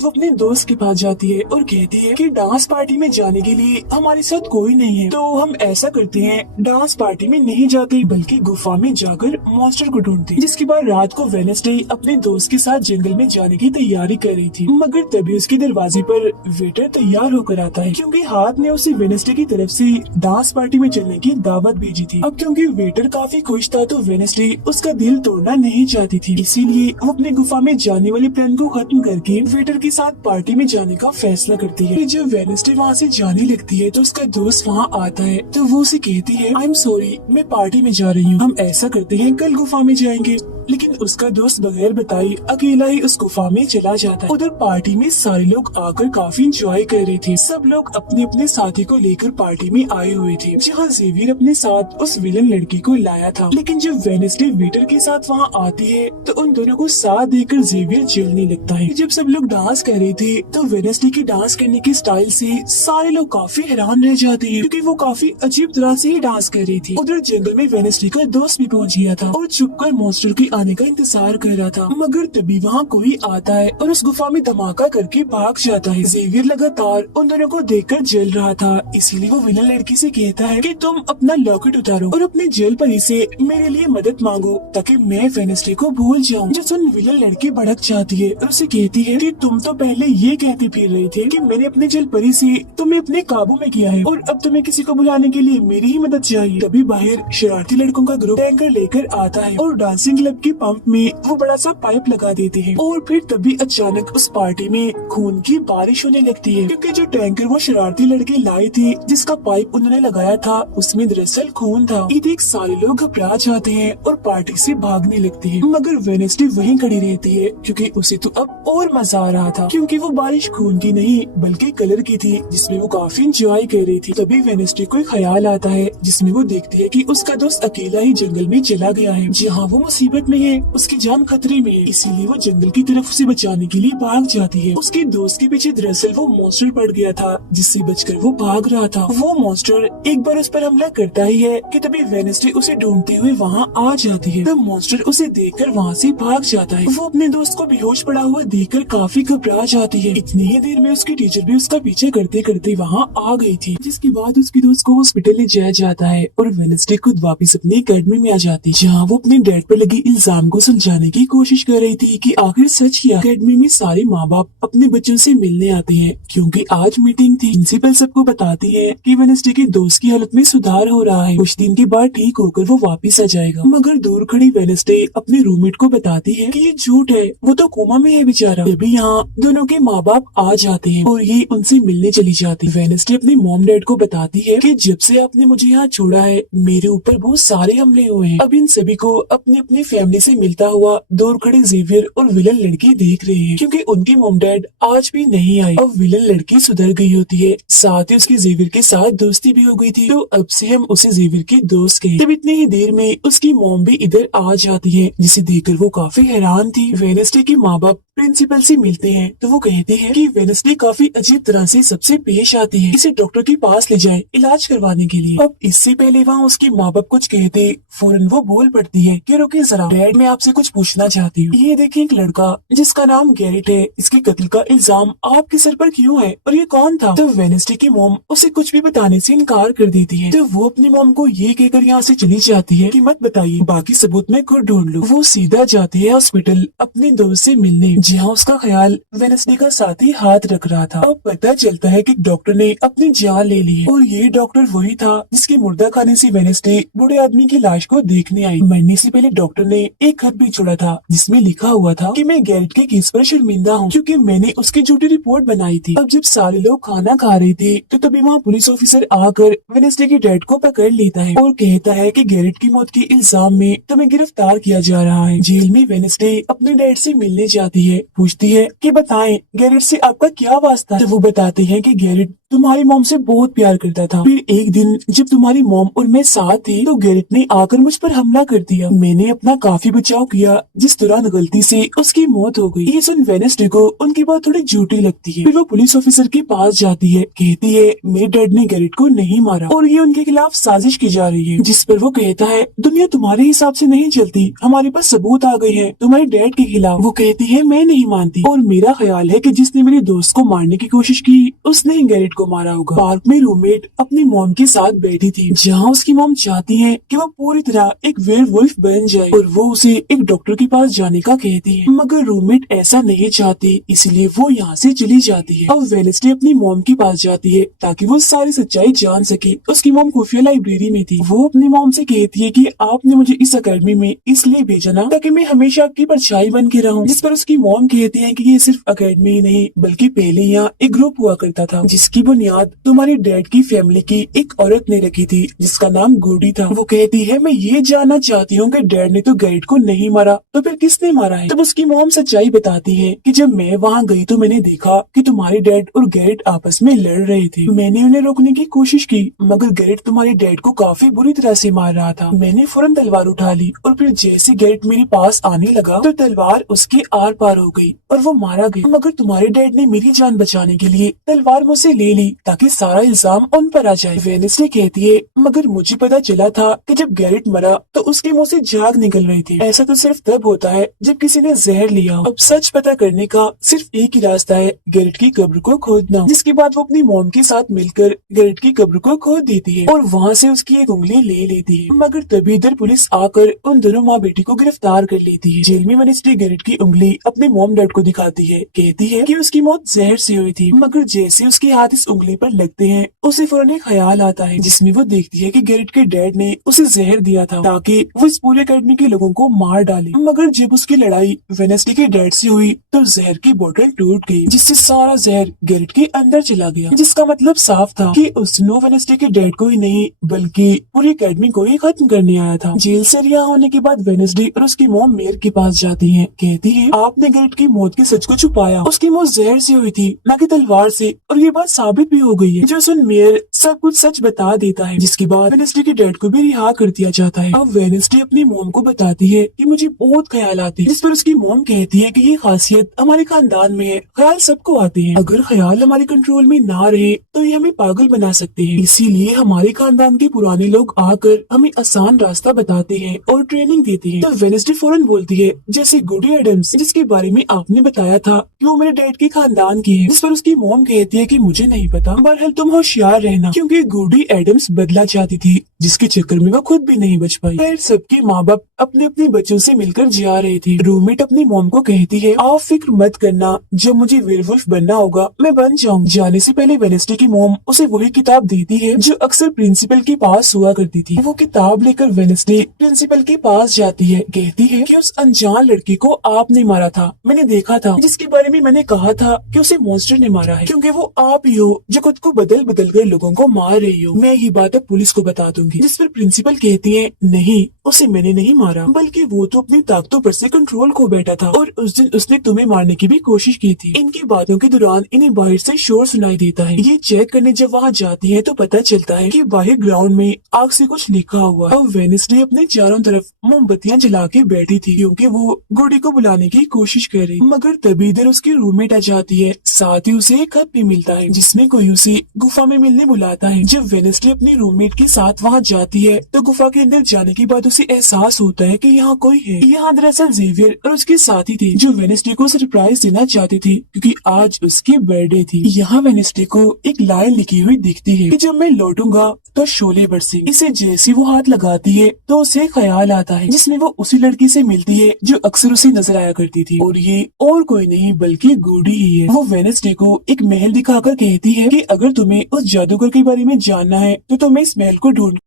वो अपने दोस्त के पास जाती है और कहती है कि डांस पार्टी में जाने के लिए हमारे साथ कोई नहीं है, तो हम ऐसा करते हैं डांस पार्टी में नहीं जाते बल्कि गुफा में जाकर मॉन्स्टर को ढूंढते। जिसके बाद रात को वेडनेसडे अपने दोस्त के साथ जंगल में जाने की तैयारी कर रही थी, मगर तभी उसके दरवाजे पर वेटर तैयार होकर आता है क्योंकि हाथ ने उसे वेडनेसडे की तरफ से डांस पार्टी में चलने की दावत भेजी थी। अब क्योंकि वेटर काफी खुश था तो वेडनेसडे उसका दिल तोड़ना नहीं चाहती थी, इसीलिए वो अपने गुफा में जाने वाले प्लान को खत्म करके वेटर के साथ पार्टी में जाने का फैसला करती है। जब वेडनेसडे वहाँ से जाने लगती है तो उसका दोस्त वहाँ आता है तो वो उसे कहती है, आई एम सॉरी मैं पार्टी में जा रही हूँ, हम ऐसा करते हैं कल गुफा में जाएंगे। लेकिन उसका दोस्त बगैर बताए अकेला ही उस गुफा में चला जाता है। उधर पार्टी में सारे लोग आकर काफी एंजॉय कर रहे थे। सब लोग अपने अपने साथी को लेकर पार्टी में आए हुए थे, जहाँ जेवियर अपने साथ उस विलन लड़की को लाया था। लेकिन जब वेडनेसडे वेटर के साथ वहाँ आती है तो उन दोनों को साथ देकर जेवियर जलने लगता है। जब सब लोग डांस कर रहे थे तो वेडनेसडे की डांस करने की स्टाइल से सारे लोग काफी हैरान रह जाते हैं क्योंकि वो काफी अजीब तरह से ही डांस कर रही थी। उधर जंगल में वेडनेसडे का दोस्त भी पहुँच गया था और छुपकर मॉन्स्टर की आने का इंतजार कर रहा था, मगर तभी वहाँ कोई आता है और उस गुफा में धमाका करके भाग जाता है। जेवियर लगातार उन दोनों को देखकर जल रहा था, इसीलिए वो विलन लड़की से कहता है कि तुम अपना लॉकेट उतारो और अपने जेल परी से मेरे लिए मदद मांगो ताकि मैं वेडनेसडे को भूल जाऊँ। जो सुन विलन लड़की भड़क जाती है और उसे कहती है कि तुम तो पहले ये कहते फिर रहे थे कि मैंने अपने जेल परी से तुम्हें अपने काबू में किया है और अब तुम्हें किसी को बुलाने के लिए मेरी ही मदद चाहिए। तभी बाहर शरारती लड़कों का ग्रुप टैंकर लेकर आता है और डांसिंग क्लब के पंप में वो बड़ा सा पाइप लगा देते हैं और फिर तभी अचानक उस पार्टी में खून की बारिश होने लगती है क्योंकि जो टैंकर वो शरारती लड़के लाए थे जिसका पाइप उन्होंने लगाया था उसमें दरअसल खून था। ये देख सारे लोग घबरा जाते हैं और पार्टी से भागने लगते हैं, मगर वेडनेसडे वहीं खड़ी रहती है क्योंकि उसे तो अब और मजा आ रहा था क्योंकि वो बारिश खून की नहीं बल्कि कलर की थी जिसमें वो काफी एंजॉय कर रही थी। तभी वेडनेसडे को ख्याल आता है जिसमें वो देखती है कि उसका दोस्त अकेला ही जंगल में चला गया है जहाँ वो मुसीबत में में है, उसकी जान खतरे में है, इसीलिए वो जंगल की तरफ उसे बचाने के लिए भाग जाती है। उसके दोस्त के पीछे दरअसल वो मॉन्स्टर पड़ गया था, जिससे बचकर वो भाग रहा था। वो मॉन्स्टर एक बार उस पर हमला करता ही है कि तभी वेडनेसडे उसे ढूंढते हुए वहाँ आ जाती है। तब मॉन्स्टर उसे देखकर वहाँ से भाग जाता है। वो अपने दोस्त को बेहोश पड़ा हुआ देखकर काफी घबरा जाती है। इतनी ही देर में उसकी टीचर भी उसका पीछे करते करते वहाँ आ गई थी, जिसके बाद उसकी दोस्त को हॉस्पिटल ले जाया जाता है और वेडनेसडे खुद वापस अपनी अकेडमी में आ जाती है, जहाँ वो अपने डैड पर लगे इल्जाम को सुलझाने की कोशिश कर रही थी कि आखिर सच क्या। अकेडमी में सारे माँ बाप अपने बच्चों से मिलने आते हैं क्योंकि आज मीटिंग थी। प्रिंसिपल सबको बताती है कि वेडनेसडे के दोस्त की हालत में सुधार हो रहा है, कुछ दिन के बाद ठीक होकर वो वापस आ जाएगा। मगर दूर खड़ी वेडनेसडे अपने रूममेट को बताती है कि ये झूठ है, वो तो कोमा में है बेचारा। तभी यहाँ दोनों के माँ बाप आ जाते हैं और ये उनसे मिलने चली जाती है। वेडनेसडे अपने मॉम डैड को बताती है कि जब से आपने मुझे यहाँ छोड़ा है मेरे ऊपर बहुत सारे हमले हुए हैं। अब इन सभी को अपनी अपनी फैमिली से मिलता हुआ दूर खड़े जेवियर और विलन लड़की देख रहे हैं, क्योंकि उनके मॉम डैड आज भी नहीं आए। अब विलन लड़की सुधर गई होती है, साथ ही उसकी जेवियर के साथ दोस्ती भी हो गई थी, तो अब से हम उसे जेवियर के दोस्त कहें। तब इतनी ही देर में उसकी मॉम भी इधर आ जाती है, जिसे देखकर वो काफी हैरान थी। वेडनेसडे के माँ बाप प्रिंसिपल से मिलते हैं तो वो कहते हैं कि वेडनेसडे काफी अजीब तरह से सबसे पेश आती है, इसे डॉक्टर के पास ले जाएं इलाज करवाने के लिए। अब इससे पहले वहाँ उसके माँ बाप कुछ कहते फौरन वो बोल पड़ती है कि रुकिए जरा डैड, मैं आपसे कुछ पूछना चाहती हूँ। ये देखिए एक लड़का जिसका नाम गैरेट है, इसके कत्ल का इल्जाम आपके सर पर क्यों है और ये कौन था? तो वेडनेसडे की मॉम उसे कुछ भी बताने से इनकार कर देती है। तो वो अपनी मॉम को ये कहकर यहाँ से चली जाती है कि मत बताइए, बाकी सबूत मैं खुद ढूंढ लूँ। वो सीधा जाती है हॉस्पिटल अपने दोस्त से मिलने, जहाँ उसका ख्याल वेडनेसडे का साथी हाथ रख रहा था। अब पता चलता है कि डॉक्टर ने अपनी जान ले ली है और ये डॉक्टर वही था जिसके मुर्दा खाने से वेडनेसडे बूढ़े आदमी की लाश को देखने आई। मरने से पहले डॉक्टर ने एक खत भी छोड़ा था जिसमें लिखा हुआ था कि मैं गैरेट के केस पर शर्मिंदा हूँ क्योंकि मैंने उसकी झूठी रिपोर्ट बनाई थी। अब जब सारे लोग खाना खा रहे थे तो तभी वहाँ पुलिस ऑफिसर आकर वेडनेसडे के डैड को पकड़ लेता है और कहता है कि गैरेट की मौत के इल्जाम में तुम्हें गिरफ्तार किया जा रहा है। जेल में वेडनेसडे अपने डैड से मिलने जाती है, पूछती है कि बताएं गैरेट से आपका क्या वास्ता। तो वो बताते हैं कि गैरेट तुम्हारी मॉम से बहुत प्यार करता था, फिर एक दिन जब तुम्हारी मॉम और मैं साथ थे तो गैरेट ने आकर मुझ पर हमला कर दिया। मैंने अपना काफी बचाव किया, जिस दौरान गलती से उसकी मौत हो गई। ये सुन वेडनेसडे को उनकी बात थोड़ी झूठी लगती है। फिर वो पुलिस ऑफिसर के पास जाती है, कहती है मेरे डैड ने गैरेट को नहीं मारा और ये उनके खिलाफ साजिश की जा रही है। जिस पर वो कहता है दुनिया तुम्हारे हिसाब से नहीं चलती, हमारे पास सबूत आ गए हैं तुम्हारे डैड के खिलाफ। वो कहती है मैं नहीं मानती और मेरा ख्याल है कि जिसने मेरे दोस्त को मारने की कोशिश की उसने गैरेट को मारा होगा। पार्क में रूममेट अपनी मॉम के साथ बैठी थी, जहाँ उसकी मॉम चाहती है कि वो पूरी तरह एक वेयरवुल्फ बन जाए और वो उसे एक डॉक्टर के पास जाने का कहती है, मगर रूममेट ऐसा नहीं चाहती, इसलिए वो यहाँ से चली जाती है। अब वेडनेसडे अपनी मॉम के पास जाती है ताकि वो सारी सच्चाई जान सके। उसकी मॉम खुफिया लाइब्रेरी में थी। वो अपनी मॉम से कहती है कि आपने मुझे इस अकेडमी में इसलिए भेजा ना ताकि मैं हमेशा आपकी परछाई बन के रहूं। जिस पर उसकी मॉम कहती है कि ये सिर्फ अकेडमी ही नहीं बल्कि पहले यहाँ एक ग्रुप हुआ करता था जिसकी बुनियाद तुम्हारे डैड की फैमिली की एक औरत ने रखी थी जिसका नाम गोडी था। वो कहती है मैं ये जानना चाहती हूँ कि डैड ने तो गैरेट को नहीं मारा तो फिर किसने मारा है। तब उसकी मॉम सच्चाई बताती है कि जब मैं वहाँ गई तो मैंने देखा कि तुम्हारे डैड और गैरेट आपस में लड़ रहे थे। मैंने उन्हें रोकने की कोशिश की मगर गैरेट तुम्हारे डैड को काफी बुरी तरह से मार रहा था। मैंने फौरन तलवार उठा ली और फिर जैसे गैरेट मेरे पास आने लगा तो तलवार उसके आर पार हो गई और वो मारा गया, मगर तुम्हारे डैड ने मेरी जान बचाने के लिए तलवार मुझसे ले ली ताकि सारा इल्जाम उन पर आ जाए। वेडनेसडे कहती है मगर मुझे पता चला था कि जब गैरेट मरा तो उसके मुंह से झाग निकल रही थी। ऐसा तो सिर्फ तब होता है जब किसी ने जहर लिया। अब सच पता करने का सिर्फ एक ही रास्ता है, गैरेट की कब्र को खोदना। जिसके बाद वो अपनी मॉम के साथ मिलकर गैरेट की कब्र को खोद देती है और वहाँ से उसकी एक उंगली ले लेती है, मगर तभी इधर पुलिस आकर उन दोनों माँ बेटी को गिरफ्तार कर लेती है। जेल में वेडनेसडे गैरेट की उंगली अपने मॉम डैड को दिखाती है, कहती है कि उसकी मौत जहर से हुई थी, मगर जैसे उसके हाथ इस उंगली पर लगते हैं उसे फौरन एक ख्याल आता है जिसमें वो देखती है कि गैरेट के डैड ने उसे जहर दिया था ताकि वो इस पूरे अकेडमी के लोगों को मार डाले। मगर जब उसकी लड़ाई वेडनेसडे के डैड से हुई तो जहर की बोतल टूट गई जिससे सारा जहर गैरेट के अंदर चला गया, जिसका मतलब साफ था कि उसने वेडनेसडे के डैड को ही नहीं बल्कि पूरी अकेडमी को ही खत्म करने आया था। जेल से रिहा होने के बाद वेडनेसडे और उसकी मॉम मेयर के पास जाती है, कहती है आपने गैरेट की मौत के सच को छुपाया, उसकी मौत जहर से हुई थी न कि तलवार से, और ये बात साबित भी हो गई है। जो सुन मेयर सब कुछ सच बता देता है, जिसके बाद वेडनेसडे के डैड को भी रिहा कर दिया जाता है। अब वेडनेसडे अपनी मॉम को बताती है कि मुझे बहुत ख्याल आते हैं, जिस पर उसकी मॉम कहती है कि ये खासियत हमारे खानदान में है, ख्याल सबको आते हैं। अगर ख्याल हमारे कंट्रोल में ना रहे तो ये हमें पागल बना सकते हैं, इसीलिए हमारे खानदान के पुराने लोग आकर हमें आसान रास्ता बताते हैं और ट्रेनिंग देते हैं। तो वेडनेसडे फौरन बोलती है, जैसे गुडी एडम्स जिसके बारे में आपने बताया था कि वो मेरे डैड के खानदान की है, जिस पर उसकी मॉम कहती है कि मुझे नहीं पता, बहरहाल तुम होशियार रहना, क्योंकि गुडी एडम्स बदला चाहती थी, जिसके चक्कर में वो खुद भी नहीं बच पाई। फिर सबके माँ बाप अपने अपने बच्चों से मिलकर जा रहे थे। रूममेट अपनी मॉम को कहती है, आप फिक्र मत करना, जब मुझे वेयरवुल्फ बनना होगा मैं बन जाऊंगी। जाने से पहले वेडनेसडे की मॉम उसे वही किताब देती है जो अक्सर प्रिंसिपल के पास हुआ करती थी। वो किताब लेकर वेडनेसडे प्रिंसिपल के पास जाती है, कहती है कि उस अनजान लड़की को आपने मारा था, मैंने देखा था, जिसके बारे में मैंने कहा था कि उसे मॉन्स्टर ने मारा है, क्योंकि वो आप ही हो जो खुद को बदल बदल कर लोगों को मार रही हो। मैं ये बात अब पुलिस को बता दूंगी। जिस पर प्रिंसिपल कहती है, नहीं, उसे मैंने नहीं मारा, बल्कि वो तो अपनी ताकतों पर से कंट्रोल खो बैठा था और उस दिन उसने तुम्हें मारने की भी कोशिश की थी। इनकी बातों के दौरान इन्हें बाहर से शोर सुनाई देता है। ये चेक करने जब वहाँ जाती है तो पता चलता है कि बाहर ग्राउंड में आग से कुछ लिखा हुआ है। और वेडनेसडे अपने चारों तरफ मोमबत्तियां जला के बैठी थी, क्योंकि वो गुडी को बुलाने की कोशिश कर रही, मगर तभी इधर उसकी रूममेट आ जाती है। साथ ही उसे एक खत भी मिलता है जिसमें कोई उसे गुफा में मिलने बुलाता है। जब वेडनेसडे अपनी रूममेट के साथ वहाँ जाती है तो गुफा के अंदर जाने के बाद उसे एहसास होता है कि यहाँ कोई है। यहाँ दरअसल जेवियर और उसके साथी थे जो वेडनेसडे को सरप्राइज देना चाहते थे, क्योंकि आज उसकी बर्थडे थी। यहाँ वेडनेसडे को एक लाइन लिखी हुई दिखती है कि जब मैं लौटूंगा तो शोले बरसेंगे। इसे जैसे वो हाथ लगाती है तो उसे ख्याल आता है, जिसमें वो उसी लड़की से मिलती है जो अक्सर उसे नजर आया करती थी, और ये और कोई नहीं बल्कि गुडी ही है। वो वेडनेसडे को एक महल दिखाकर कहती है कि अगर तुम्हें उस जादूगर के बारे में जानना है तो तुम्हें इस महल को ढूंढ।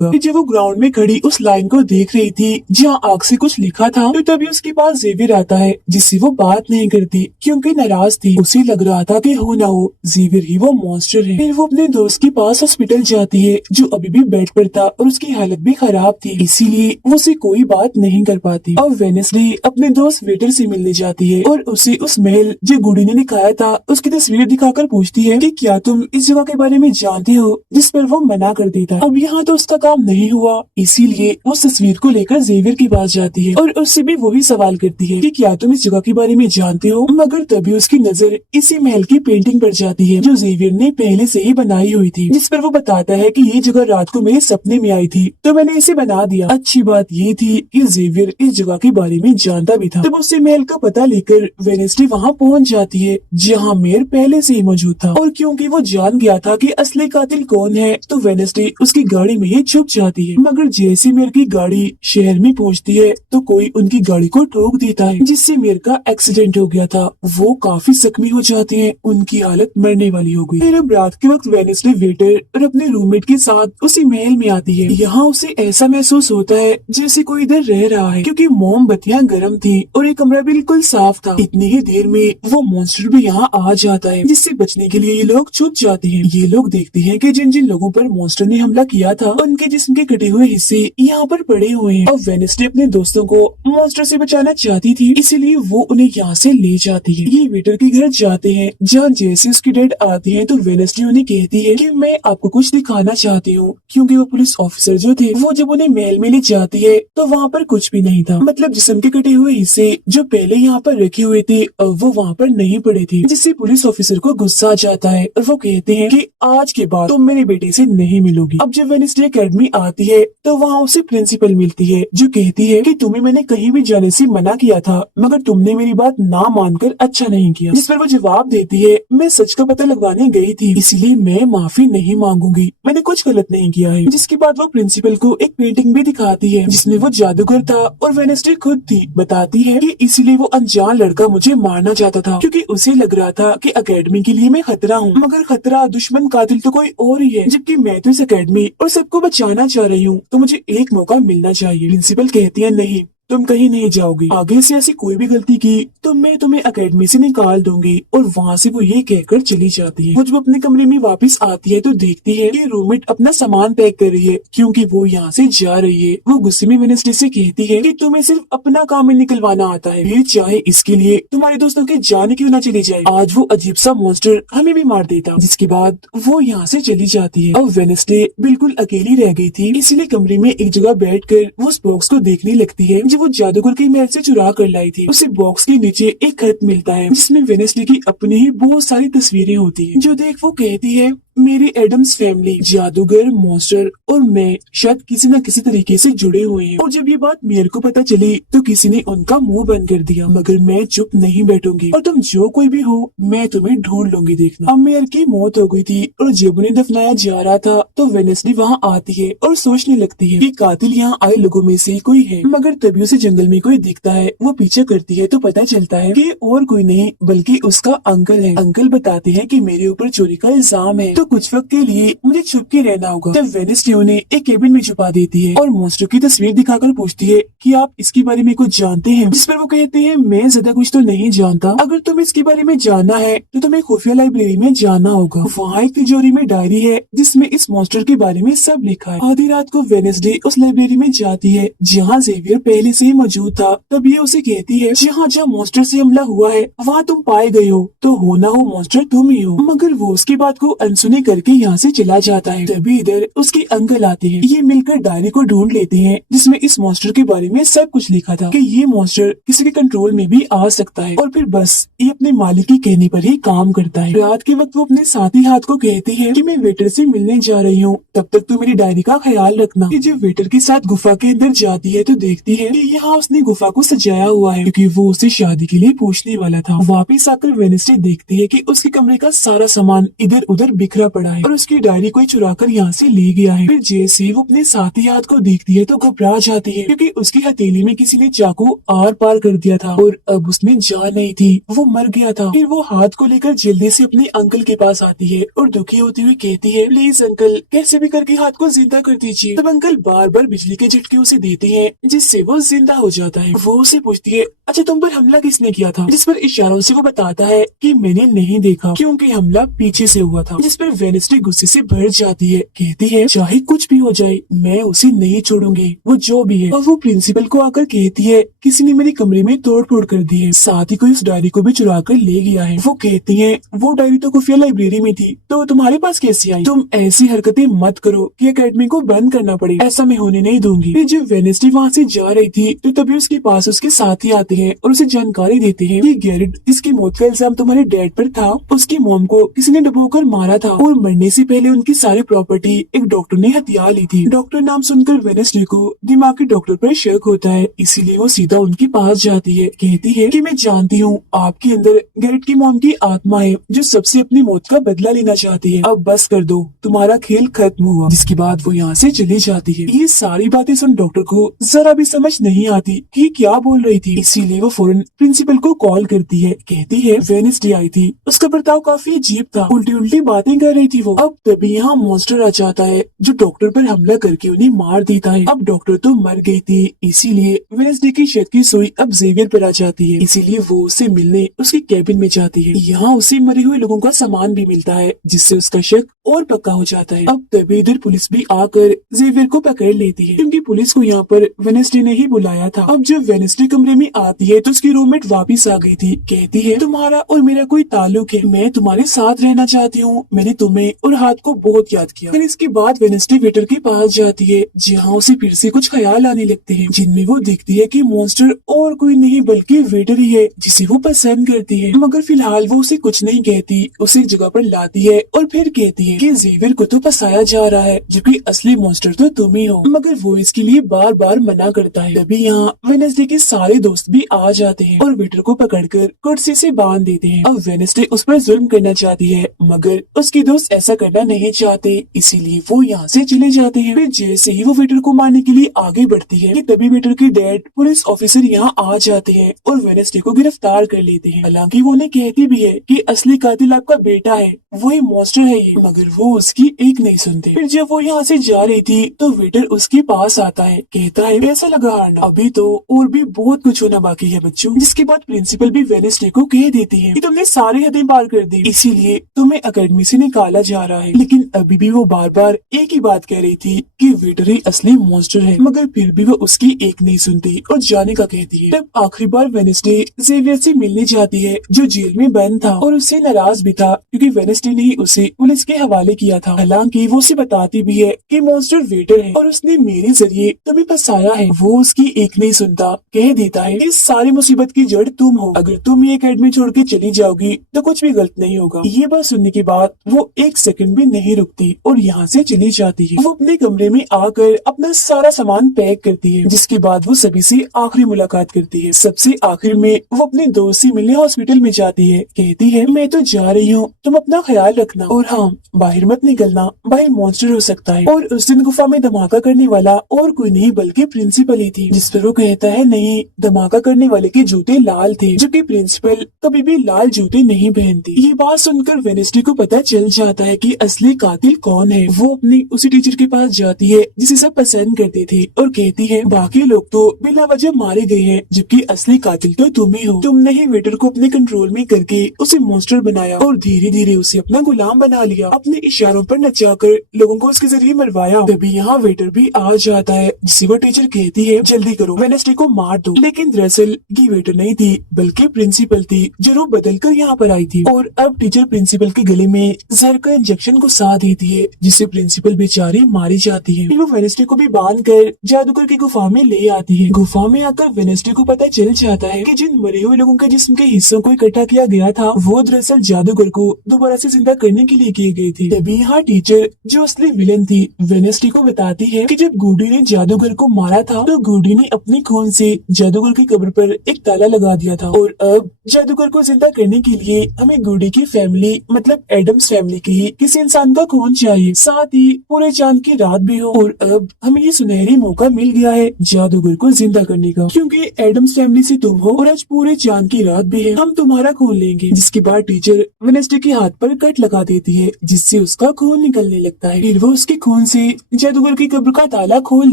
जब वो ग्राउंड में खड़ी उस लाइन को देख रही थी जहाँ आग से कुछ लिखा था, तो तभी उसके पास जेवियर आता है, जिससे वो बात नहीं करती क्योंकि नाराज थी। उसे लग रहा था कि हो ना हो जेवियर ही वो मॉन्स्टर है। फिर वो अपने दोस्त के पास हॉस्पिटल जाती है जो अभी भी बेड पर था और उसकी हालत भी खराब थी, इसीलिए वो उसे कोई बात नहीं कर पाती। और वेडनेसडे अपने दोस्त वेटर से मिलने जाती है और उसे उस महल जो गुडी ने दिखाया था उसकी तस्वीर दिखाकर पूछती है कि क्या तुम इस जगह के बारे में जानते हो, जिस पर वो मना कर देता। अब यहाँ तो उसका काम नहीं हुआ, इसीलिए वो तस्वीर को लेकर जेवियर के पास जाती है और उससे भी वही सवाल करती है कि क्या तुम इस जगह के बारे में जानते हो। मगर तभी उसकी नजर इसी महल की पेंटिंग पर जाती है जो जेवियर ने पहले से ही बनाई हुई थी, जिस पर वो बताता है कि ये जगह रात को मेरे सपने में आई थी तो मैंने इसे बना दिया। अच्छी बात ये थी कि जेवियर इस जगह के बारे में जानता भी था। तब उससे महल का पता लेकर वेडनेसडे वहाँ पहुँच जाती है जहाँ मेयर पहले से ही मौजूद था, और क्योंकि वो जान गया था कि असली कातिल कौन है तो वेडनेसडे उसकी गाड़ी में ही छुप जाती है। मगर जैसे मेयर की गाड़ी शहर में पहुंचती है तो कोई उनकी गाड़ी को ठोक देता है, जिससे मेयर का एक्सीडेंट हो गया था। वो काफी जख्मी हो जाते हैं, उनकी हालत मरने वाली हो गई। फिर अब रात के वक्त वेडनेसडे वेटर और अपने रूममेट के साथ उसी महल में आती है। यहाँ उसे ऐसा महसूस होता है जैसे कोई इधर रह रहा है, क्योंकि मोमबत्तियां गर्म थी और ये कमरा बिल्कुल साफ था। इतनी ही देर में वो मॉन्स्टर भी यहाँ आ जाता है, जिससे बचने के लिए ये लोग छुप जाते हैं। ये लोग देखते हैं कि जिन जिन लोगों पर मॉन्स्टर ने हमला किया था उनके जिस्म के कटे हुए हिस्से यहाँ पर पड़े हुए हैं। और वेडनेसडे अपने दोस्तों को मॉन्स्टर से बचाना चाहती थी, इसीलिए वो उन्हें यहाँ से ले जाती है। ये वेटर के घर जाते हैं जहाँ जैसे उसकी डैड आती है तो वेडनेसडे उन्हें कहती है कि मैं आपको कुछ दिखाना चाहती हूँ, क्योंकि वो पुलिस ऑफिसर जो थे वो जब उन्हें महल में ले जाती है तो वहाँ पर कुछ भी नहीं था। मतलब जिस्म के कटे हुए हिस्से जो पहले यहाँ पर रखे हुए थे वो वहाँ पर नहीं पड़े थे, जिससे पुलिस ऑफिसर को गुस्सा आ जाता है और वो कहते हैं कि आज के बाद तुम मेरे बेटे से नहीं मिलोगी। अब जब वेडनेसडे अकेडमी आती है तो वहाँ उसे प्रिंसिपल मिलती है जो कहती है कि तुम्हें मैंने कहीं भी जाने से मना किया था, मगर तुमने मेरी बात ना मानकर अच्छा नहीं किया। जिस पर वो जवाब देती है, मैं सच का पता लगवाने गई थी, इसलिए मैं माफी नहीं मांगूंगी, मैंने कुछ गलत नहीं किया है। जिसके बाद वो प्रिंसिपल को एक पेंटिंग भी दिखाती है जिसमें वो जादूगर था और वेडनेसडे खुद थी। बताती है कि इसीलिए वो अनजान लड़का मुझे मारना चाहता था, क्योंकि उसे लग रहा था कि अकेडमी के लिए मैं खतरा हूँ, मगर खतरा दुश्मन कातिल तो कोई और ही है, जबकि मैं तो इस अकेडमी और सबको बचाना चाह रही हूँ, तो मुझे एक मौका मिलना चाहिए। प्रिंसिपल कहती है नहीं, तुम कहीं नहीं जाओगी। आगे से ऐसी कोई भी गलती की तो मैं तुम्हें एकेडमी से निकाल दूंगी। और वहाँ से वो ये कहकर चली जाती है। वो जब अपने कमरे में वापस आती है तो देखती है कि रूममेट अपना सामान पैक कर रही है क्योंकि वो यहाँ से जा रही है। वो गुस्से में वेडनेसडे से कहती है कि तुम्हें सिर्फ अपना काम ही निकलवाना आता है, फिर चाहे इसके लिए तुम्हारे दोस्तों के जाने क्यों ना चली जाए। आज वो अजीब सा मॉन्स्टर हमें भी मार देता। जिसके बाद वो यहाँ से चली जाती है। अब वेडनेसडे बिल्कुल अकेली रह गई थी, इसीलिए कमरे में एक जगह बैठकर वो उस बॉक्स को देखने लगती है जो वो जादूगर के महल से चुरा कर लाई थी। उसे बॉक्स के नीचे एक खत मिलता है जिसमें वेडनेसडे की अपनी ही बहुत सारी तस्वीरें होती है। जो देख वो कहती है मेरी एडम्स फैमिली, जादूगर, मॉन्स्टर और मैं शायद किसी न किसी तरीके से जुड़े हुए हैं। और जब ये बात मेयर को पता चली तो किसी ने उनका मुंह बंद कर दिया। मगर मैं चुप नहीं बैठूंगी और तुम जो कोई भी हो मैं तुम्हें ढूंढ लूंगी देखना। अब मेयर की मौत हो गई थी और जब उन्हें दफनाया जा रहा था तो वेडनेसडे वहाँ आती है और सोचने लगती है कि कातिल यहाँ आए लोगों में से कोई है। मगर तभी उसे जंगल में कोई दिखता है। वो पीछे करती है तो पता चलता है कि और कोई नहीं बल्कि उसका अंकल है। अंकल बताते हैं कि मेरे ऊपर चोरी का इल्जाम है तो कुछ वक्त के लिए मुझे छुप के रहना होगा। तब वेडनेसडे उन्हें एक केबिन में छुपा देती है और मॉन्स्टर की तस्वीर दिखाकर पूछती है कि आप इसके बारे में कुछ जानते हैं। जिस पर वो कहते हैं मैं ज्यादा कुछ तो नहीं जानता, अगर तुम्हें इसके बारे में जानना है तो तुम्हें खुफिया लाइब्रेरी में जाना होगा। वहाँ एक तिजोरी में डायरी है जिसमें इस मॉन्स्टर के बारे में सब लिखा है। आधी रात को वेडनेसडे उस लाइब्रेरी में जाती है जहाँ जेवियर पहले से ही मौजूद था। तब ये उसे कहती है जहाँ जहाँ मॉन्स्टर से हमला हुआ है वहाँ तुम पाए गए हो तो हो ना हो मॉन्स्टर तुम ही हो। मगर वो उसकी बात को अनसुनी करके यहाँ से चला जाता है। तभी इधर उसके अंकल आते हैं। ये मिलकर डायरी को ढूंढ लेते हैं जिसमें इस मॉन्स्टर के बारे में सब कुछ लिखा था कि ये मॉन्स्टर किसी के कंट्रोल में भी आ सकता है और फिर बस ये अपने मालिक के कहने पर ही काम करता है। रात के वक्त वो अपने साथी हाथ को कहती है कि मैं वेटर से मिलने जा रही हूँ, तब तक तो मेरी डायरी का ख्याल रखना। ये जब वेटर के साथ गुफा के अंदर जाती है तो देखती है कि यहाँ उसने गुफा को सजाया हुआ है क्योंकि वो उसे शादी के लिए पूछने वाला था। वापिस आकर वेडनेसडे देखती है कि उसके कमरे का सारा सामान इधर उधर बिखरा पड़ा है और उसकी डायरी कोई चुरा कर यहाँ से ले गया है। फिर जैसे वो अपने साथी हाथ को देखती है तो घबरा जाती है क्योंकि उसकी हथेली में किसी ने चाकू आर पार कर दिया था और अब उसमें जान नहीं थी, वो मर गया था। फिर वो हाथ को लेकर जल्दी से अपने अंकल के पास आती है और दुखी होती हुई कहती है प्लीज अंकल कैसे भी करके हाथ को जिंदा कर दीजिए। तब अंकल बार बार बिजली के झटके उसे देते हैं जिससे वो जिंदा हो जाता है। वो उसे पूछती है अच्छा तुम पर हमला किसने किया था, जिस पर इशारों से वो बताता है कि मैंने नहीं देखा क्योंकि हमला पीछे से हुआ था। जिस पर वेडनेसडे गुस्से से भर जाती है, कहती है चाहे कुछ भी हो जाए मैं उसे नहीं छोड़ूंगी वो जो भी है। और वो प्रिंसिपल को आकर कहती है किसी ने मेरे कमरे में तोड़ फोड़ कर दी है, साथ ही कोई उस डायरी को भी चुरा कर ले गया है। वो कहती है वो डायरी तो खुफिया लाइब्रेरी में थी तो तुम्हारे पास कैसे आई, तुम ऐसी हरकतें मत करो कि एकेडमी को बंद करना पड़े, ऐसा मैं होने नहीं दूंगी। फिर जब वेडनेसडे वहाँ से जा रही थी तो तभी उसके पास उसके साथी आते हैं और उसे जानकारी देते हैं कि गैरेट जिसकी मौत का इल्जाम तुम्हारे डैड पर था उसकी मॉम को किसी ने डुबोकर मारा था और मरने से पहले उनकी सारी प्रॉपर्टी एक डॉक्टर ने हथिया ली थी। डॉक्टर नाम सुनकर वेडनेसडे को दिमागी डॉक्टर पर शक होता है, इसीलिए वो सीधा उनके पास जाती है। कहती है कि मैं जानती हूँ आपके अंदर गैरेट की मॉम की आत्मा है जो सबसे अपनी मौत का बदला लेना चाहती है, अब बस कर दो तुम्हारा खेल खत्म हुआ। जिसके बाद वो यहाँ से चली जाती है। ये सारी बातें सुन डॉक्टर को जरा भी समझ नहीं आती कि क्या बोल रही थी, इसीलिए वो फौरन प्रिंसिपल को कॉल करती है। कहती है वेडनेसडे आई थी, उसका बर्ताव काफी अजीब था, उल्टी उल्टी बातें कर रही थी वो। अब तभी यहाँ मॉन्स्टर आ जाता है जो डॉक्टर पर हमला करके उन्हें मार देता है। अब डॉक्टर तो मर गई थी, इसीलिए वेडनेसडे की शक की सुई अब जेवियर पर आ जाती है, इसीलिए वो उससे मिलने उसके कैबिन में जाती है। यहाँ उसे मरे हुए लोगों का सामान भी मिलता है जिससे उसका शक और पक्का हो जाता है। अब तभी इधर पुलिस भी आकर जेवियर को पकड़ लेती है क्योंकि पुलिस को यहाँ पर वेडनेसडे ने ही बुलाया था। अब जब वेडनेसडे कमरे में आती है तो उसकी रूममेट वापिस आ गई थी। कहती है तुम्हारा और मेरा कोई ताल्लुक है, मैं तुम्हारे साथ रहना चाहती हूँ, मैंने तुम्हें और हाथ को बहुत याद किया। फिर इसके बाद वेडनेसडे वेटर के पास जाती है जहाँ उसे फिर से कुछ ख्याल आने लगते हैं जिनमें वो देखती है कि मॉन्स्टर और कोई नहीं बल्कि वेटर ही है जिसे वो पसंद करती है। मगर फिलहाल वो उसे कुछ नहीं कहती, उसे एक जगह पर लाती है और फिर कहती है कि जेवियर को तो फंसाया जा रहा है जबकि असली मॉन्स्टर तो तुम ही हो। मगर वो इसके लिए बार बार मना करता है। तभी यहाँ वेडनेसडे के सारे दोस्त भी आ जाते हैं और वेटर को पकड़कर कुर्सी से बांध देते हैं। अब वेडनेसडे उस पर जुल्म करना चाहती है मगर उसके दोस्त ऐसा करना नहीं चाहते, इसीलिए वो यहाँ से चले जाते हैं। फिर जैसे ही वो वेटर को मारने के लिए आगे बढ़ती है कि तभी वेटर के डैड पुलिस ऑफिसर यहाँ आ जाते हैं और वेडनेसडे को गिरफ्तार कर लेते हैं। हालांकि वो उन्हें कहती भी है कि असली कातिल आपका बेटा है वही मॉन्स्टर है ये, मगर वो उसकी एक नहीं सुनते। फिर जब वो यहाँ से जा रही थी तो वेटर उसके पास आता है, कहता है कैसा लगा हारना, अभी तो और भी बहुत कुछ होना बाकी है बच्चों। जिसके बाद प्रिंसिपल भी वेडनेसडे को कह देती है कि तुमने सारी हदें पार कर दी, इसीलिए तुम्हें अकेडमी से निकाला जा रहा है। लेकिन अभी भी वो बार बार एक ही बात कह रही थी कि वेटर ही असली मॉन्स्टर है, मगर फिर भी वो उसकी एक नहीं सुनती और जाने का कहती है। तब आखिरी बार वेडनेसडे जेवियर से मिलने जाती है जो जेल में बंद था और उससे नाराज भी था क्योंकि वेडनेसडे ने ही उसे पुलिस के हवाले किया था। हालांकि वो उसे बताती भी है कि मॉन्स्टर वेटर है और उसने मेरे जरिए तुम्हें फंसाया है। वो उसकी एक नहीं सुनता, कह देता है इस सारी मुसीबत की जड़ तुम हो, अगर तुम ये अकेडमी छोड़ के चली जाओगी तो कुछ भी गलत नहीं होगा। ये बात सुनने के बाद वो एक सेकंड भी नहीं रुकती और यहाँ से चली जाती है। वो अपने कमरे में आकर अपना सारा सामान पैक करती है, जिसके बाद वो सभी से आखिरी मुलाकात करती है। सबसे आखिर में वो अपने दोस्त से मिलने हॉस्पिटल में जाती है, कहती है मैं तो जा रही हूँ, तुम अपना ख्याल रखना और हाँ बाहर मत निकलना, बाहर मॉन्स्टर हो सकता है। और उस दिन गुफा में धमाका करने वाला और कोई नहीं बल्कि प्रिंसिपल ही थी। जिस पर वो कहता है नहीं, धमाका करने वाले के जूते लाल थे, जबकि प्रिंसिपल कभी भी लाल जूते नहीं पहनती। ये बात सुनकर वेडनेसडे को पता चल जाता है कि असली कातिल कौन है। वो अपनी उसी टीचर के पास जाती है जिसे सब पसंद करती थी और कहती है बाकी लोग तो बिला वजह मारे गए हैं, जबकि असली कातिल तो तुम ही हो। तुमने ही वेटर को अपने कंट्रोल में करके उसे मॉन्स्टर बनाया और धीरे धीरे उसे अपना गुलाम बना लिया, अपने इशारों पर नचाकर लोगों को उसके जरिए मरवाया। तभी यहाँ वेटर भी आ जाता है, जिसे वो टीचर कहती है जल्दी करो, वेडनेसडे को मार दो। लेकिन दरअसल ये वेटर नहीं थी बल्कि प्रिंसिपल थी जो रूप बदल कर यहाँ पर आई थी। और अब टीचर प्रिंसिपल के गले में जहर का इंजेक्शन घुसा देती है, जिससे प्रिंसिपल बेचारी मारी जाती है। फिर वो वेडनेसडे को भी बांध कर जादूगर की गुफा में ले आती है। गुफा में आकर वेडनेसडे को पता चल जाता है कि जिन मरे हुए लोगों के जिस्म के हिस्सों को इकट्ठा किया गया था वो दरअसल जादूगर को दोबारा से जिंदा करने के लिए किए गए थे। तभी यहाँ टीचर जो असली विलन थी वेडनेसडे को बताती है कि जब गुडी ने जादूगर को मारा था तो गुडी ने अपने खून से जादूगर की कब्र पर एक ताला लगा दिया था और अब जादूगर को जिंदा करने के लिए हमें गुडी की फैमिली मतलब एडम्स फैमिली की ही किसी इंसान का खून चाहिए, साथ ही पूरे चांद की रात भी हो। और अब हमें ये सुनहरी मौका मिल गया है जादूगर को जिंदा करने का, क्योंकि एडम्स फैमिली से तुम हो और आज पूरे चांद की रात भी है, हम तुम्हारा खून लेंगे। जिसके बाद टीचर वेडनेसडे के हाथ पर कट लगा देती है जिससे उसका खून निकलने लगता है। फिर वो उसके खून से जादूगर की कब्र का ताला खोल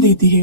देती है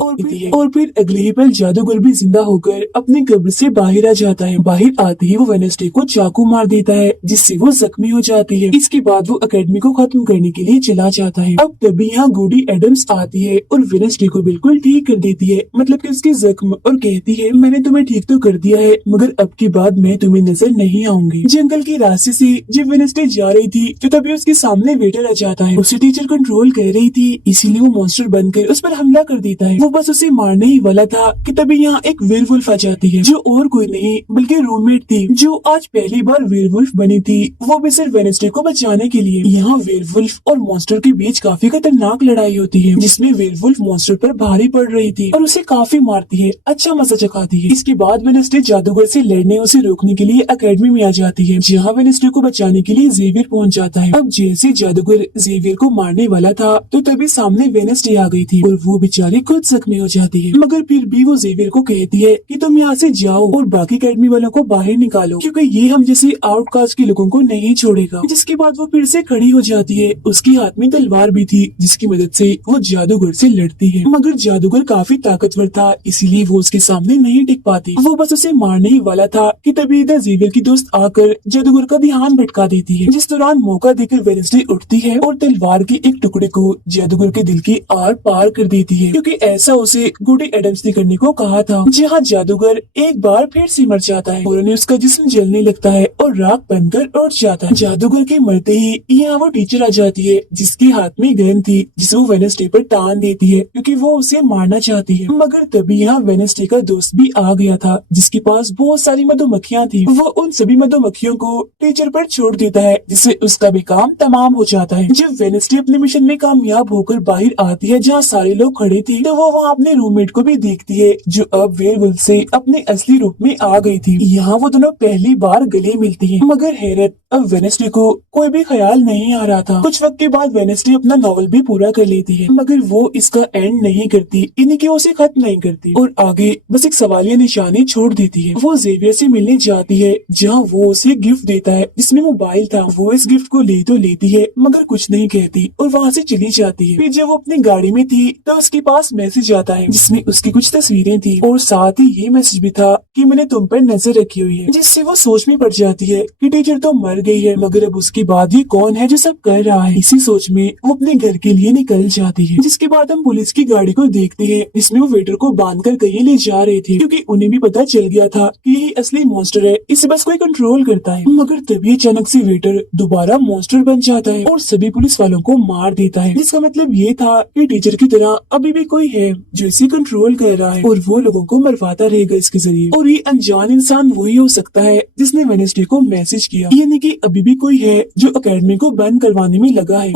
और फिर अगले ही पल जादूगर भी जिंदा होकर अपनी कब्र से बाहर आ जाता है। बाहर आते ही वो वेडनेसडे को चाकू मार देता है जिससे वो जख्मी हो जाती है। इसके बाद वो अकेडमी को खत्म करने के लिए चला जाता है। अब तभी यहाँ गुडी एडम्स आती है और वेडनेसडे को बिल्कुल ठीक कर देती है, मतलब कि उसके जख्म, और कहती है मैंने तुम्हें ठीक तो कर दिया है मगर अब की बाद मैं तुम्हें नजर नहीं आऊंगी। जंगल के रास्ते से जब वेडनेसडे जा रही थी तो तभी उसके सामने वेटर आ जाता है। उसे टीचर कंट्रोल कर रही थी इसीलिए वो मॉन्स्टर बनकर उस पर हमला कर देता है। वो बस उसे मारने ही वाला था कि तभी यहाँ एक वेयरवुल्फ आ जाती है जो और कोई नहीं बल्कि रूममेट थी जो आज पहली बार वेयरवुल्फ बनी थी, वो भी सिर्फ वेडनेसडे को बचाने के लिए। यहाँ वेयरवुल्फ और मॉन्स्टर के बीच काफी खतरनाक लड़ाई होती है जिसमें वेयरवुल्फ मॉन्स्टर पर भारी पड़ रही थी और उसे काफी मारती है, अच्छा मजा चखाती है। इसके बाद वेडनेसडे जादूगर से लड़ने उसे रोकने के लिए अकेडमी में आ जाती है जहाँ वेडनेसडे को बचाने के लिए जेवियर पहुँच जाता है। अब जैसे जादूगर जेवियर को मारने वाला था तो तभी सामने वेडनेसडे आ गई थी और वो बेचारी खुद जख्मी हो जाती है, मगर फिर भी वो जेवियर को कहती है कि तुम यहाँ से जाओ और बाकी अकेडमी वालों को बाहर निकालो क्योंकि ये हम जैसे आउटकास्ट के लोगों को नहीं छोड़ेगा। जिसके बाद वो फिर से खड़ी हो जाती है, उसके हाथ में तलवार भी थी जिसकी मदद से वो जादूगर से लड़ती है, मगर जादूगर काफी ताकतवर था इसीलिए वो उसके सामने नहीं टिक पाती। वो बस उसे मारने ही वाला था कि तभी इधर जेवियर की दोस्त आकर जादूगर का ध्यान भटका देती है, जिस दौरान मौका देकर वेडनेसडे उठती है और तलवार के एक टुकड़े को जादूगर के दिल के आर पार कर देती है क्योंकि ऐसा उसे गुडी एडम्स ने करने को कहा था। जहाँ जादूगर एक बार फिर से मर जाता है और उसका जिस्म जलने लगता है और राख बनकर उठ जाता है। जादूगर के मरते ही यहाँ वो टीचर आ जाती है जिसके हाथ में गन थी जिसे वो वेडनेसडे पर टान देती है क्योंकि वो उसे मारना चाहती है, मगर तभी यहाँ वेडनेसडे का दोस्त भी आ गया था जिसके पास बहुत सारी मधुमक्खियाँ थी। वो उन सभी मधुमक्खियों को टीचर पर छोड़ देता है जिससे उसका भी काम तमाम हो जाता है। जब वेडनेसडे अपने मिशन में कामयाब होकर बाहर आती है जहाँ सारे लोग खड़े थे तो वो वहाँ अपने रूममेट को भी देखती है जो अब वेयरवुल्फ से अपने असली रूप में आ गई थी। यहाँ वो दोनों पहली बार गले मिलती हैं, मगर हैरत अब वेडनेसडे को कोई भी ख्याल नहीं आ रहा था। कुछ वक्त के बाद वेडनेसडे अपना नॉवल भी पूरा कर लेती है, मगर वो इसका एंड नहीं करती, यानी कि वो उसे खत्म नहीं करती और आगे बस एक सवालिया निशानी छोड़ देती है। वो जेवियर से मिलने जाती है जहाँ वो उसे गिफ्ट देता है जिसमें मोबाइल था। वो इस पुलिस गिफ्ट को ले तो लेती है मगर कुछ नहीं कहती और वहाँ से चली जाती है। फिर जब वो अपनी गाड़ी में थी तो उसके पास मैसेज आता है जिसमें उसकी कुछ तस्वीरें थी और साथ ही ये मैसेज भी था कि मैंने तुम पर नजर रखी हुई है, जिससे वो सोच में पड़ जाती है कि टीचर तो मर गई है मगर अब उसके बाद ये कौन है जो सब कर रहा है। इसी सोच में वो अपने घर के लिए निकल जाती है। जिसके बाद हम पुलिस की गाड़ी को देखते हैं जिसमें वो वेटर को बांधकर कहीं ले जा रहे थे क्योंकि उन्हें भी पता चल गया था कि यही असली मॉन्स्टर है, इसे बस कोई कंट्रोल करता है। मगर तभी अचानक से वेटर दोबारा मॉन्स्टर बन जाता है और सभी पुलिस वालों को मार देता है, जिसका मतलब ये था कि टीचर की तरह अभी भी कोई है जो इसे कंट्रोल कर रहा है और वो लोगों को मरवाता रहेगा इसके जरिए। और ये अनजान इंसान वही हो सकता है जिसने वेडनेसडे को मैसेज किया, यानी कि अभी भी कोई है जो एकेडमी को बंद करवाने में लगा है।